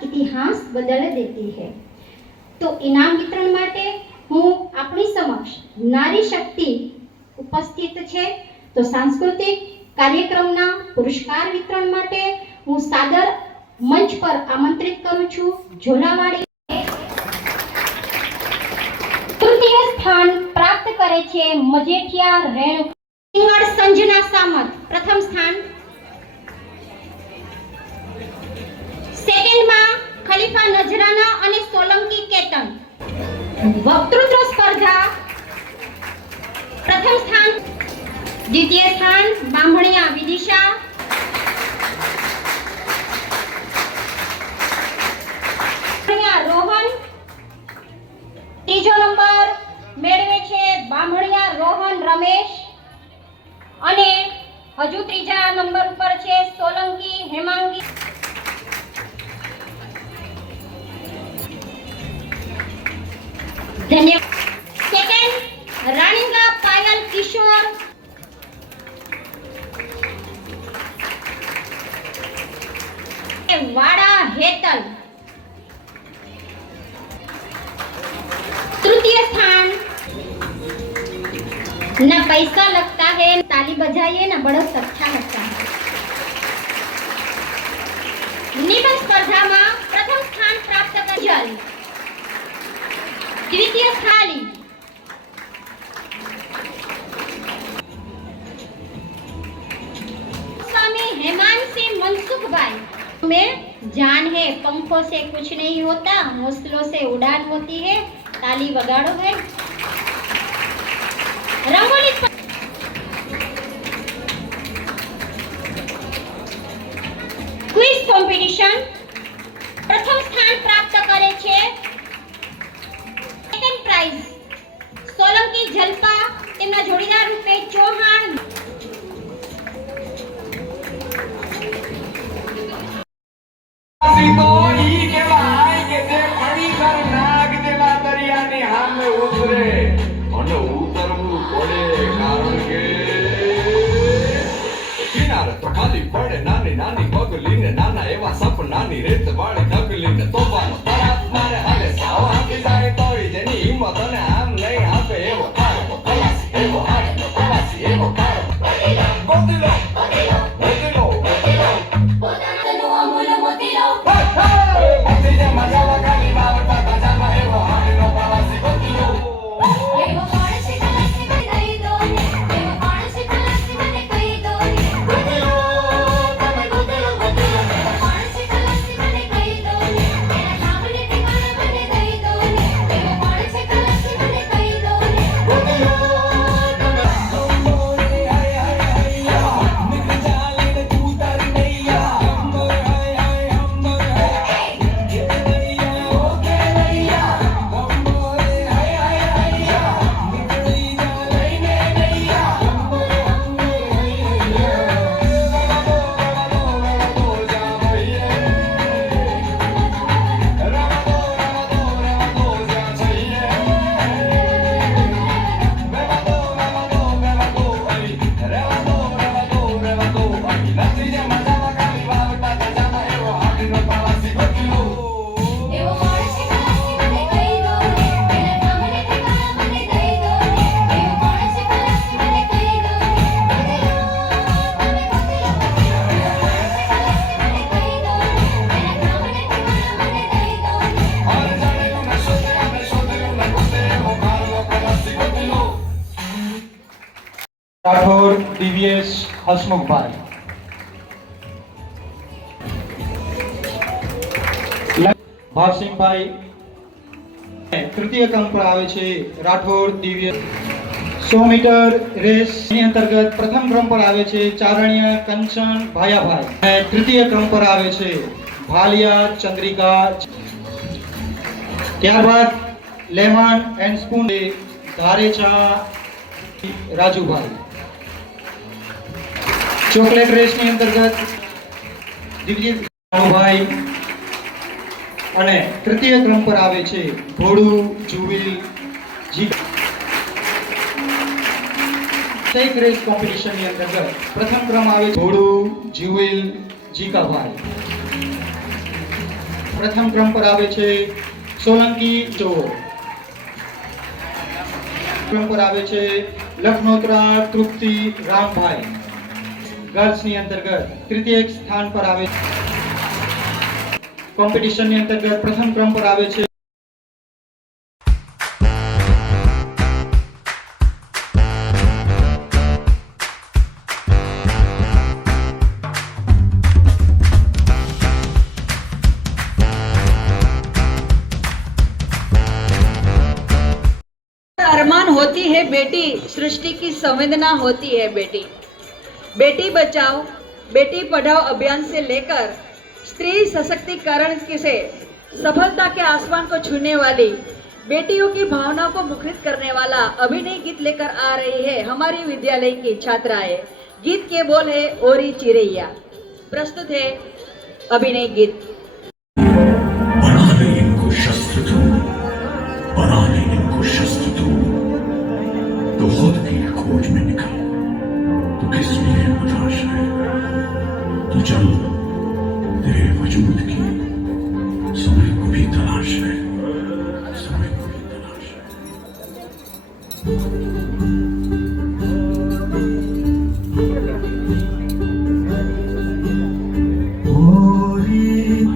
इतिहास बदल देती है। तो इनाम वितरण माटे हूँ अपनी समक्ष नारी शक्ति उपस्थित छे। तो सांस्कृतिक कार्यक्रमना पुरस्कार वितरण माटे हूँ सादर मंच पर आमंत्रित करूं छूं झोलावाड़ी। तृतीय स्थान प्राप्त करे छे मजेठिया रेणु संजना सामंत प्रथम स्थान। सेकंड में खलीफा नजराना અને સોલંકી કેતન। वक्तृत्व स्पर्धा प्रथम स्थान। द्वितीय स्थान बामणिया विदिशा। रोहन ત્રીજો નંબર મેળવે છે બામણિયા રોહન રમેશ અને હજુ ત્રીજા નંબર ઉપર છે સોલંકી હેમાંગી। ધન્યવાદ। સેકન્ડ રાણીંગા પાયલ કિશોર। વાડા હેતલ। तृतीय स्थान। ना पैसा लगता है, ताली बजाइए ना, बड़ा अच्छा लगता है। निबंध स्पर्धा में प्रथम स्थान प्राप्त कर जल। द्वितीय स्थान स्वामी हेमांशी मनसुख भाई। में जान है, पंखों से कुछ नहीं होता, हौसलों से उड़ान होती है। ताली बगाड़ो है। रंगोली क्विज कॉम्पिटिशन प्रथम स्थान प्राप्त करे छे। सेकंड प्राइज सोलंकी जलपा તેમના જોડીદાર રૂપે ચૌહાણ। तो ई के भाई के दे खड़ी कर नाग देवा दरियानी हामे उतरे અને ઉતરવું પડે કારણ કે કિનારે તો ખાલી પડે નાની નાની પગલીને નાના એવા સપનાની રેત વાળી ઢગલીને તોફાનો તરાપ મારે હાલે સાવ આપી જાય તોય જેની હિંમત અને આમ નહીં આપે એવો કાળો ખલાસી એવો હાડનો ખલાસી એવો કાળો ગોતીલો ગોતીલો ગોતીલો પોતાનો અમૂલ મોતીલો મોતીને મજા લગાવી બાવટા તાજામાં એવો હાડનો ખલાસી ગોતીલો એવો માણસી ખલાસી મને કહી દો ને એવો માણસી ખલાસી મને કહી દો ને ગોતીલો તમે ગોતીલો ગોતીલો એવો માણસી ખલાસી મને કહી દો ને એના નામને ઠેકાણા મને દઈ દો ને એવો માણસી ખલાસી મને કહી દો ને ગોતીલો राठौर दिव्येश हसमुखभाई। भावसिंहभाई तृतीय क्रम पर आवे छे राठौर दिव्य 100 मीटर रेस अंतर्गत प्रथम क्रम पर आवे छे चारणिया कंचन भायाभाई। तृतीय क्रम पर आवे छे भालिया चंद्रिका। त्यारबाद lemon and spoon Dharecha Rajubhai. Chocolate race ની અંતર્ગત દિવ્યભાઈ અને તૃતીય ક્રમ પર આવે છે ઘોડુ જુવિલ જી। સેક રેસ કોમ્પિટિશન ની અંતર્ગત પ્રથમ ક્રમ આવે ઘોડુ જુવિલ જીકાભાઈ। પ્રથમ ક્રમ પર આવે છે સોલંકી ચોર. ક્રમ પર આવે છે લખનોત્રા તૃપ્તિ રામભાઈ. ગર્લ્સની અંતર્ગત તૃતીય સ્થાન પર આવે છે. કોમ્પિટિશનની અંતર્ગત પ્રથમ ક્રમ પર આવે છે अरमान होती है बेटी, सृष्टि की संवेदना होती है बेटी. बेटी बचाओ बेटी पढ़ाओ अभियान से लेकर स्त्री सशक्तिकरण से सफलता के आसमान को छूने वाली बेटियों की भावनाओं को मुखरित करने वाला अभिनय गीत लेकर आ रही है हमारी विद्यालय की छात्राएं. गीत के बोल है ओरी चिरैया. प्रस्तुत है अभिनय गीत. बना ले इनको शस्त्र तू, बना ले इनको शस्त्र तू, तो खुद की खोज में निकल, तो किस लिए हताश है, तो चल तेरे वजूद की समय को भी तलाश है, समय को भी तलाश है.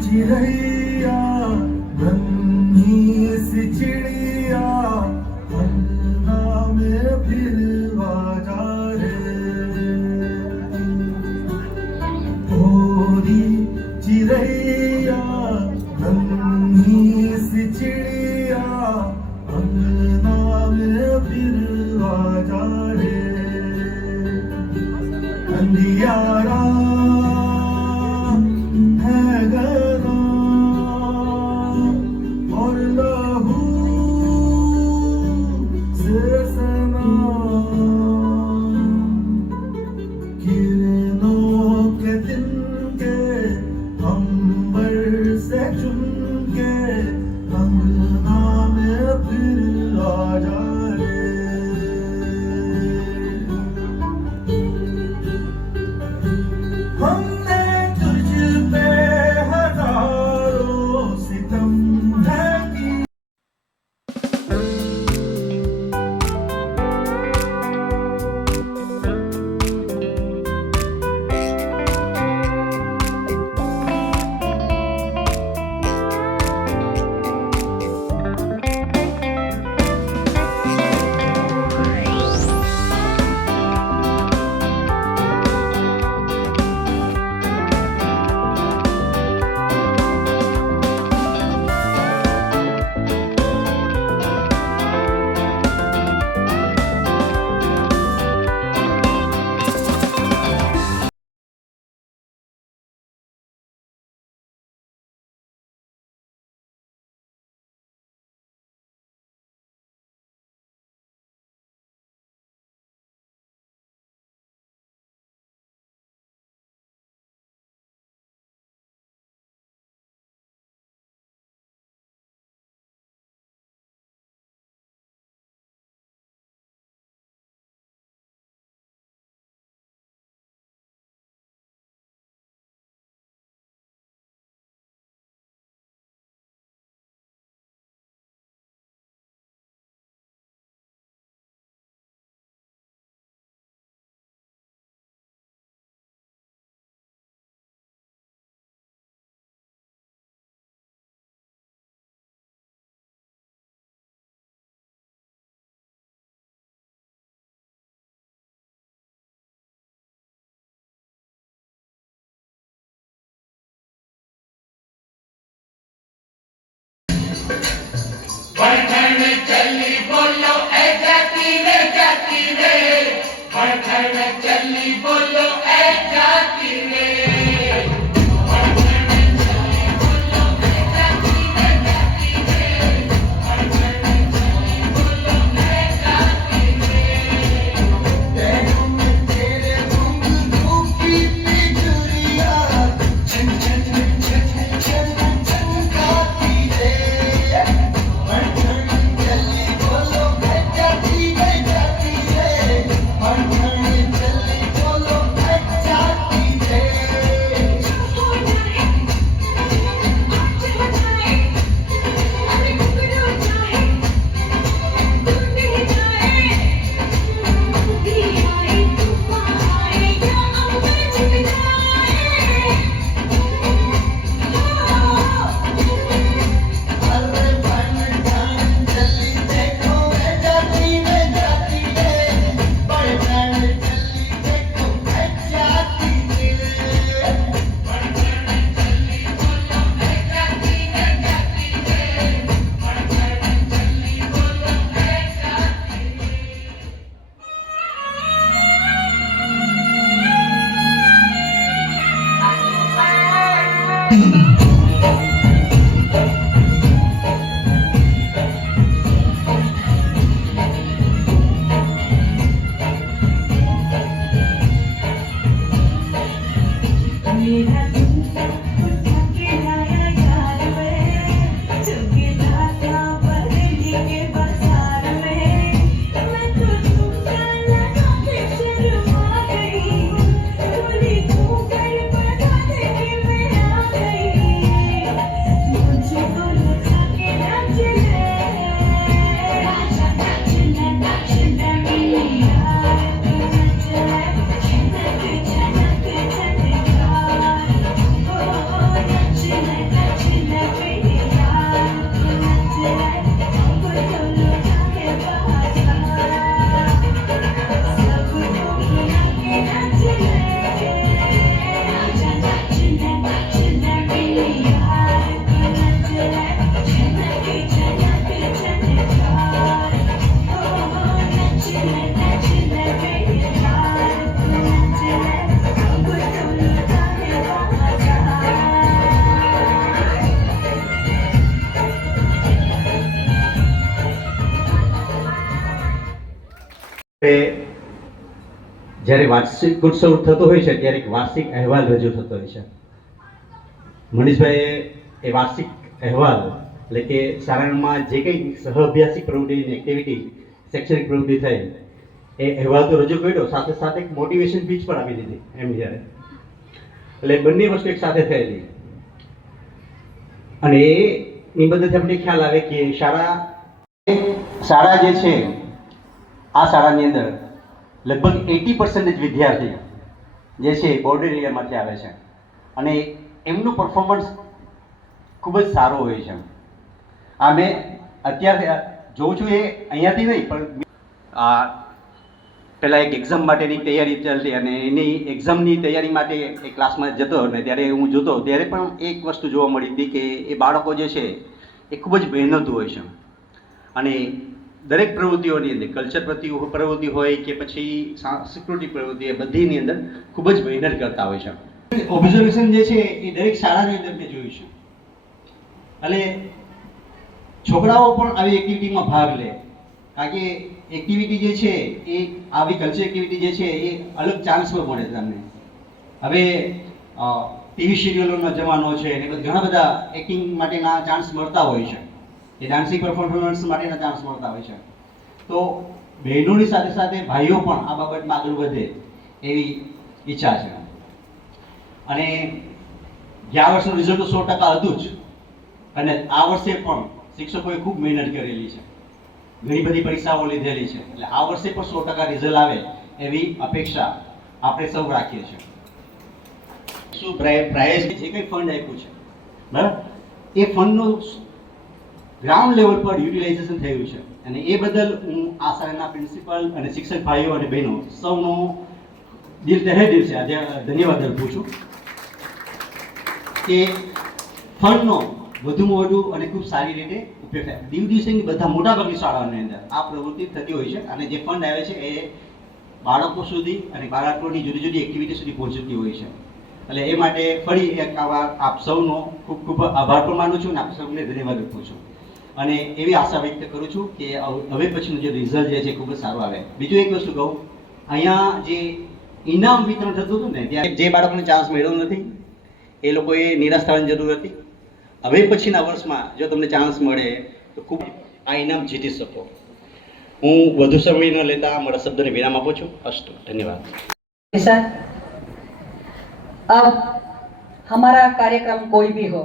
चिड़ैया नन्ही सी चिड़िया अंगना में फिर आजा रे. ओरी चिड़ैया नन्ही सी चिड़िया अंगना में फिर आजा रे. अंधियारा है गहरा और लहू से सना किरणों के दिन के अंबर से चुन के अंगना में फिर आजा रे. हमने तुझ पे हजारों सितम है की. જ્યારે વાર્ષિક ઉત્સવ થતો હોય છે ત્યારે એક વાર્ષિક અહેવાલ રજૂ થતો હોય છે. મનીષભાઈએ એ વાર્ષિક અહેવાલ એટલે કે શાળામાં જે કંઈ સહઅભ્યાસિક પ્રવૃત્તિ એક્ટિવિટી શૈક્ષણિક પ્રવૃત્તિ થઈ એ અહેવાલ તો રજૂ કર્યો, સાથે સાથે એક મોટિવેશન સ્પીચ પણ આપી દીધી એમ જ્યારે. એટલે બંને વસ્તુ એક સાથે થયેલી અને એની બધાથી આપણને ખ્યાલ આવે કે શાળા જે છે આ શાળાની અંદર લગભગ 80% વિદ્યાર્થી જે છે બોર્ડર એરિયામાંથી આવે છે અને એમનું પરફોર્મન્સ ખૂબ જ સારું હોય છે. આ મેં અત્યારે જોઉં છું એ અહીંયાથી નહીં પણ આ પહેલાં એક એક્ઝામ માટેની તૈયારી ચાલતી અને એની એક્ઝામની તૈયારી માટે એ ક્લાસમાં જતો અને ત્યારે હું જોતો ત્યારે પણ એક વસ્તુ જોવા મળી હતી કે એ બાળકો જે છે એ ખૂબ જ મહેનતુ હોય છે અને દરેક પ્રવૃત્તિઓની અંદર કલ્ચર પ્રવૃત્તિ હોય કે પછી સાંસ્કૃતિક પ્રવૃત્તિ એ બધીની અંદર ખૂબ જ મહેનત કરતા હોય છે. ઓબ્ઝર્વેશન જે છે એ દરેક શાળાની અંદર મેં જોયું છે. એટલે છોકરાઓ પણ આવી એક્ટિવિટીમાં ભાગ લે, કારણ કે એક્ટિવિટી જે છે એ આવી કલ્ચર એક્ટિવિટી જે છે એ અલગ ચાન્સ પર મળે તમને. હવે ટીવી સિરિયલોનો જમાનો છે અને ઘણા બધા એક્ટિંગ માટેના ચાન્સ મળતા હોય છે, એ ડાન્સિંગ પરફોર્મન્સ માટેના ચાન્સ મળતા હોય છે. તો બહેનોની સાથે સાથે ભાઈઓ પણ આ બાબતમાં આગળ વધે એવી ઈચ્છા છે. અને ગયા વર્ષનું રિઝલ્ટ તો 100% હતું જ અને આ વર્ષે પણ શિક્ષકોએ ખૂબ મહેનત કરેલી છે, ઘણી બધી પરીક્ષાઓ લીધેલી છે, એટલે આ વર્ષે પણ 100% રિઝલ્ટ આવે એવી અપેક્ષા આપણે સૌ રાખીએ છીએ. શું પ્રાઇઝ જે કંઈ ફંડ આપ્યું છે બરાબર એ ફંડનું ગ્રાઉન્ડ લેવલ પર યુટિલાઇઝેશન થયું છે અને એ બદલ હું આ શાળાના પ્રિન્સિપલ અને શિક્ષક ભાઈઓ અને બહેનો સૌનો તહે દિલથી આજે ધન્યવાદ અર્પું છું કે ફંડનો વધુમાં વધુ અને ખૂબ સારી રીતે ઉપયોગ થાય. દિવસેની બધા મોટાભાગની શાળાઓની અંદર આ પ્રવૃત્તિ થતી હોય છે અને જે ફંડ આવે છે એ બાળકો સુધી અને બાળકોની જુદી જુદી એક્ટિવિટી સુધી પહોંચતી હોય છે. એટલે એ માટે ફરી એક આપ સૌનો ખૂબ ખૂબ આભાર પણ માનું છું અને આપ સૌને ધન્યવાદ આપું છું અને એવી આશા વ્યક્ત કરું છું કે હવે પછીનું જે રિઝલ્ટ જે છે ખૂબ જ સારું આવે. બીજું એક વસ્તુ કહું, અહીંયા જે ઇનામ વિતરણ થતું હતું ને ત્યાં જે બાળકોને ચાન્સ મળ્યો નથી એ લોકોએ નિરાશ થવાની જરૂર હતી. હવે પછીના વર્ષમાં જો તમને ચાન્સ મળે તો ખૂબ આ ઇનામ જીતી શકો. હું વધુ સમય ન લેતા મારા શબ્દોને વિરામ આપું છું. અસ્તુ, ધન્યવાદ. सर, अब हमारा कार्यक्रम कोई भी हो,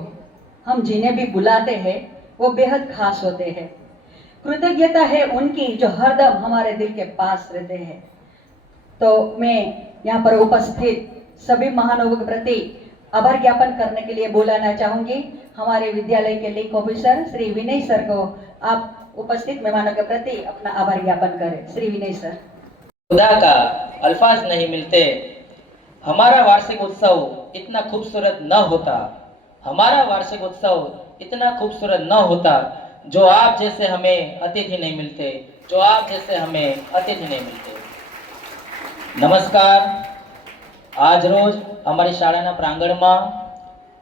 हम जिन्हें भी बुलाते हैं वो बेहद खास होते हैं. कृतज्ञता है उनकी जो हरदम हमारे दिल के पास रहते हैं. तो मैं यहाँ पर उपस्थित सभी महानुभावों के प्रति आभार ज्ञापन करने के लिए बुलाना चाहूंगी हमारे विद्यालय के लिंक ऑफिसर श्री विनय सर को. आप उपस्थित मेहमानों के प्रति अपना आभार ज्ञापन करें. श्री विनय सर. खुदा का अल्फाज नहीं मिलते. हमारा वार्षिक उत्सव इतना खूबसूरत न होता, हमारा वार्षिक उत्सव इतना खूबसूरत न होता जो आप जैसे हमें अतिथि नहीं मिलते, जो आप जैसे हमें अतिथि नहीं मिलते. नमस्कार. आज रोज અમારી શાળાના પ્રાંગણમાં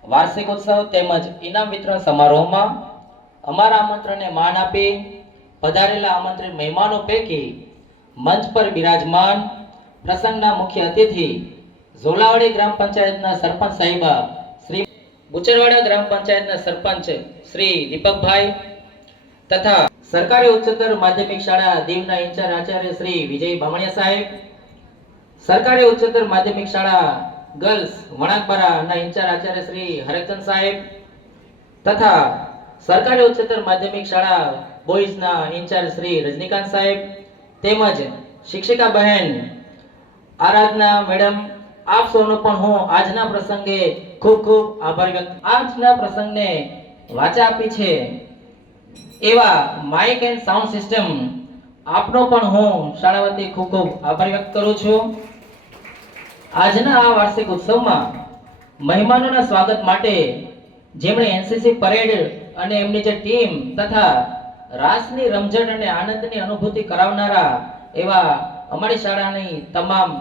વાર્ષિક ઉત્સવ તેમજ ઇનામ વિતરણ સમારોહમાં અમારા આમંત્રણને માન આપી પધારેલા આમંત્રિત મહેમાનો પૈકી મંચ પર બિરાજમાન પ્રસંગના મુખ્ય અતિથિ ઝોલાવાડી ગ્રામ પંચાયતના સરપંચ સાહેબા શ્રી બુચરવાડા ગ્રામ પંચાયતના સરપંચ શ્રી દીપકભાઈ તથા સરકારી ઉચ્ચતર માધ્યમિક શાળા દીવના ઇન્ચાર્જ આચાર્ય શ્રી વિજય બામણિયા સાહેબ, સરકારી ઉચ્ચતર માધ્યમિક શાળા ગર્લ્સ વણાકબારાના ઇન્ચાર્જ આચાર્ય શ્રી હરેચંદ સાહેબ તથા સરકારી ઉચ્ચતર માધ્યમિક શાળા બોયઝના ઇન્ચાર્જ શ્રી રજનીકાંત સાહેબ તેમજ શિક્ષિકા બહેન આરાધના મેડમ, આપ સૌનો પણ હું આજના પ્રસંગે ખૂબ ખૂબ આભાર વ્યક્ત. આજના પ્રસંગને વાચા આપી છે એવા માઇક એન્ડ સાઉન્ડ સિસ્ટમ આપનો પણ હું શાળા વતી ખૂબ ખૂબ આભાર વ્યક્ત કરું છું. આજના આ વાર્ષિક ઉત્સવમાં મહેમાનોના સ્વાગત માટે જેમણે એનસીસી પરેડ અને એમની જે ટીમ તથા રાસની રમઝટ અને આનંદની અનુભૂતિ કરાવનારા એવા અમારી શાળાની તમામ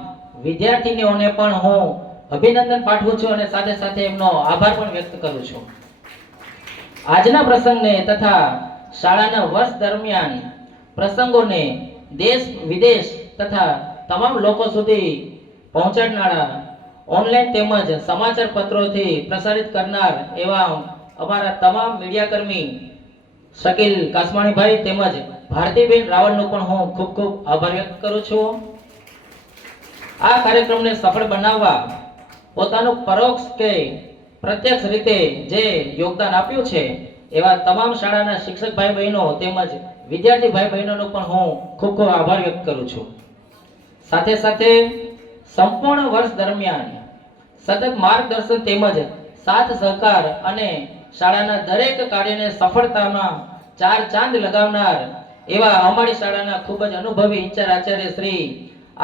વિદ્યાર્થીનીઓને પણ હું અભિનંદન પાઠવું છું અને સાથે સાથે એમનો આભાર પણ વ્યક્ત કરું છું. આજના પ્રસંગને તથા શાળાના વર્ષ દરમિયાન પ્રસંગોને દેશ વિદેશ તથા તમામ લોકો સુધી પહોંચાડનારા, ઓનલાઈન તેમજ સમાચાર પત્રોથી પ્રસારિત કરનાર એવા અમારા તમામ મીડિયાકર્મી શકીલ કાસમાણીભાઈ તેમજ ભારતીબેન રાવલનો પણ હું ખૂબ ખૂબ આભાર વ્યક્ત કરું છું. આ કાર્યક્રમને સફળ બનાવવા પોતાનું પરોક્ષ કે પ્રત્યક્ષ રીતે જે યોગદાન આપ્યું છે એવા તમામ શાળાના શિક્ષક ભાઈ બહેનો તેમજ વિદ્યાર્થી ભાઈ બહેનોનો પણ હું ખૂબ ખૂબ આભાર વ્યક્ત કરું છું. સાથે સાથે સંપૂર્ણ વર્ષ દરમિયાન સતત માર્ગદર્શન તેમજ સાથ સહકાર અને શાળાના દરેક કાર્યને સફળતામાં ચાર ચાંદ લગાવનાર એવા અમારી શાળાના ખૂબ જ અનુભવી ઇન્ચાર્જ આચાર્ય શ્રી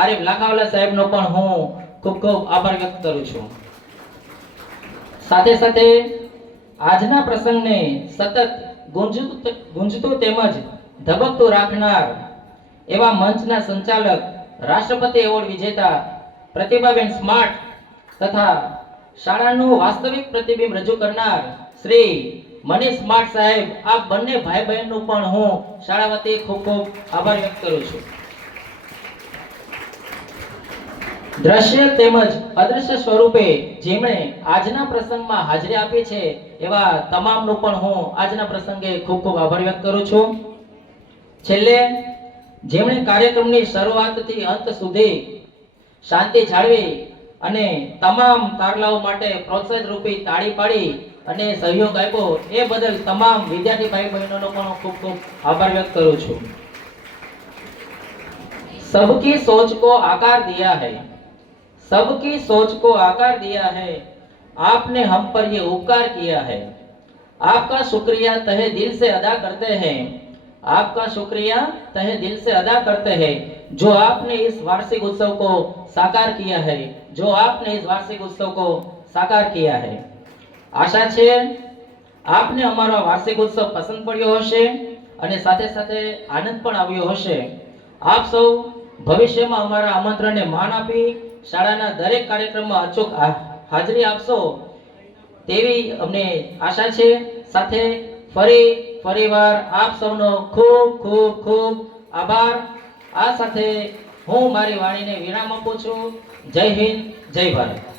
આરિફ લાખાવાલા સાહેબનો પણ હું ખૂબ ખૂબ આભાર વ્યક્ત કરું છું. સાથે સાથે આજના પ્રસંગને સતત ગુંજતું તેમજ ધબકતું રાખનાર એવા મંચના સંચાલક, રાષ્ટ્રપતિ એવોર્ડ વિજેતા પ્રતિભાબેન સ્માર્ટ તથા શાળાનું વાસ્તવિક પ્રતિબિંબ રજૂ કરનાર શ્રી મનીષ સ્માર્ટ સાહેબ, આ બંને ભાઈ બહેનનું પણ હું શાળા વતી ખૂબ ખૂબ આભાર વ્યક્ત કરું છું. દ્રશ્ય તેમજ અદ્રશ્ય સ્વરૂપે જેમણે આજના પ્રસંગમાં હાજરી આપી છે એવા તમામનું પણ હું આજના પ્રસંગે ખૂબ ખૂબ આભાર વ્યક્ત કરું છું. છેલ્લે જેમણે કાર્યક્રમની શરૂઆતથી અંત સુધી શાંતિ જાળવી અને તમામ તારલાઓ માટે પ્રોત્સાહન રૂપી તાળી પાડી અને સહયોગ આપ્યો એ બદલ તમામ વિદ્યાર્થી ભાઈ બહેનોનો પણ હું ખૂબ ખૂબ આભાર વ્યક્ત કરું છું. सबकी सोच को आकार दिया है, सबकी सोच को आकार दिया है, आपने हम पर ये उपकार किया है, आपका शुक्रिया तहे दिल से अदा करते हैं, आपका शुक्रिया तहे दिल से अदा करते हैं जो आपने इस वार्षिक उत्सव को साकार किया है, जो आपने इस वार्षिक उत्सव को साकार किया है. आशा છે આપને અમારો વાર્ષિક ઉત્સવ પસંદ પડ્યો હશે અને સાથે સાથે આનંદ પણ આવ્યો હશે. આપ સૌ ભવિષ્યમાં અમારા આમંત્રણને માન આપી શાળાના દરેક કાર્યક્રમમાં અચૂક હાજરી આપશો તેવી અમને આશા છે. સાથે ફરીવાર આપ સૌનો ખૂબ ખૂબ ખૂબ આભાર. આ સાથે હું મારી વાણીને વિરામ આપું છું. જય હિન્દ, જય ભારત.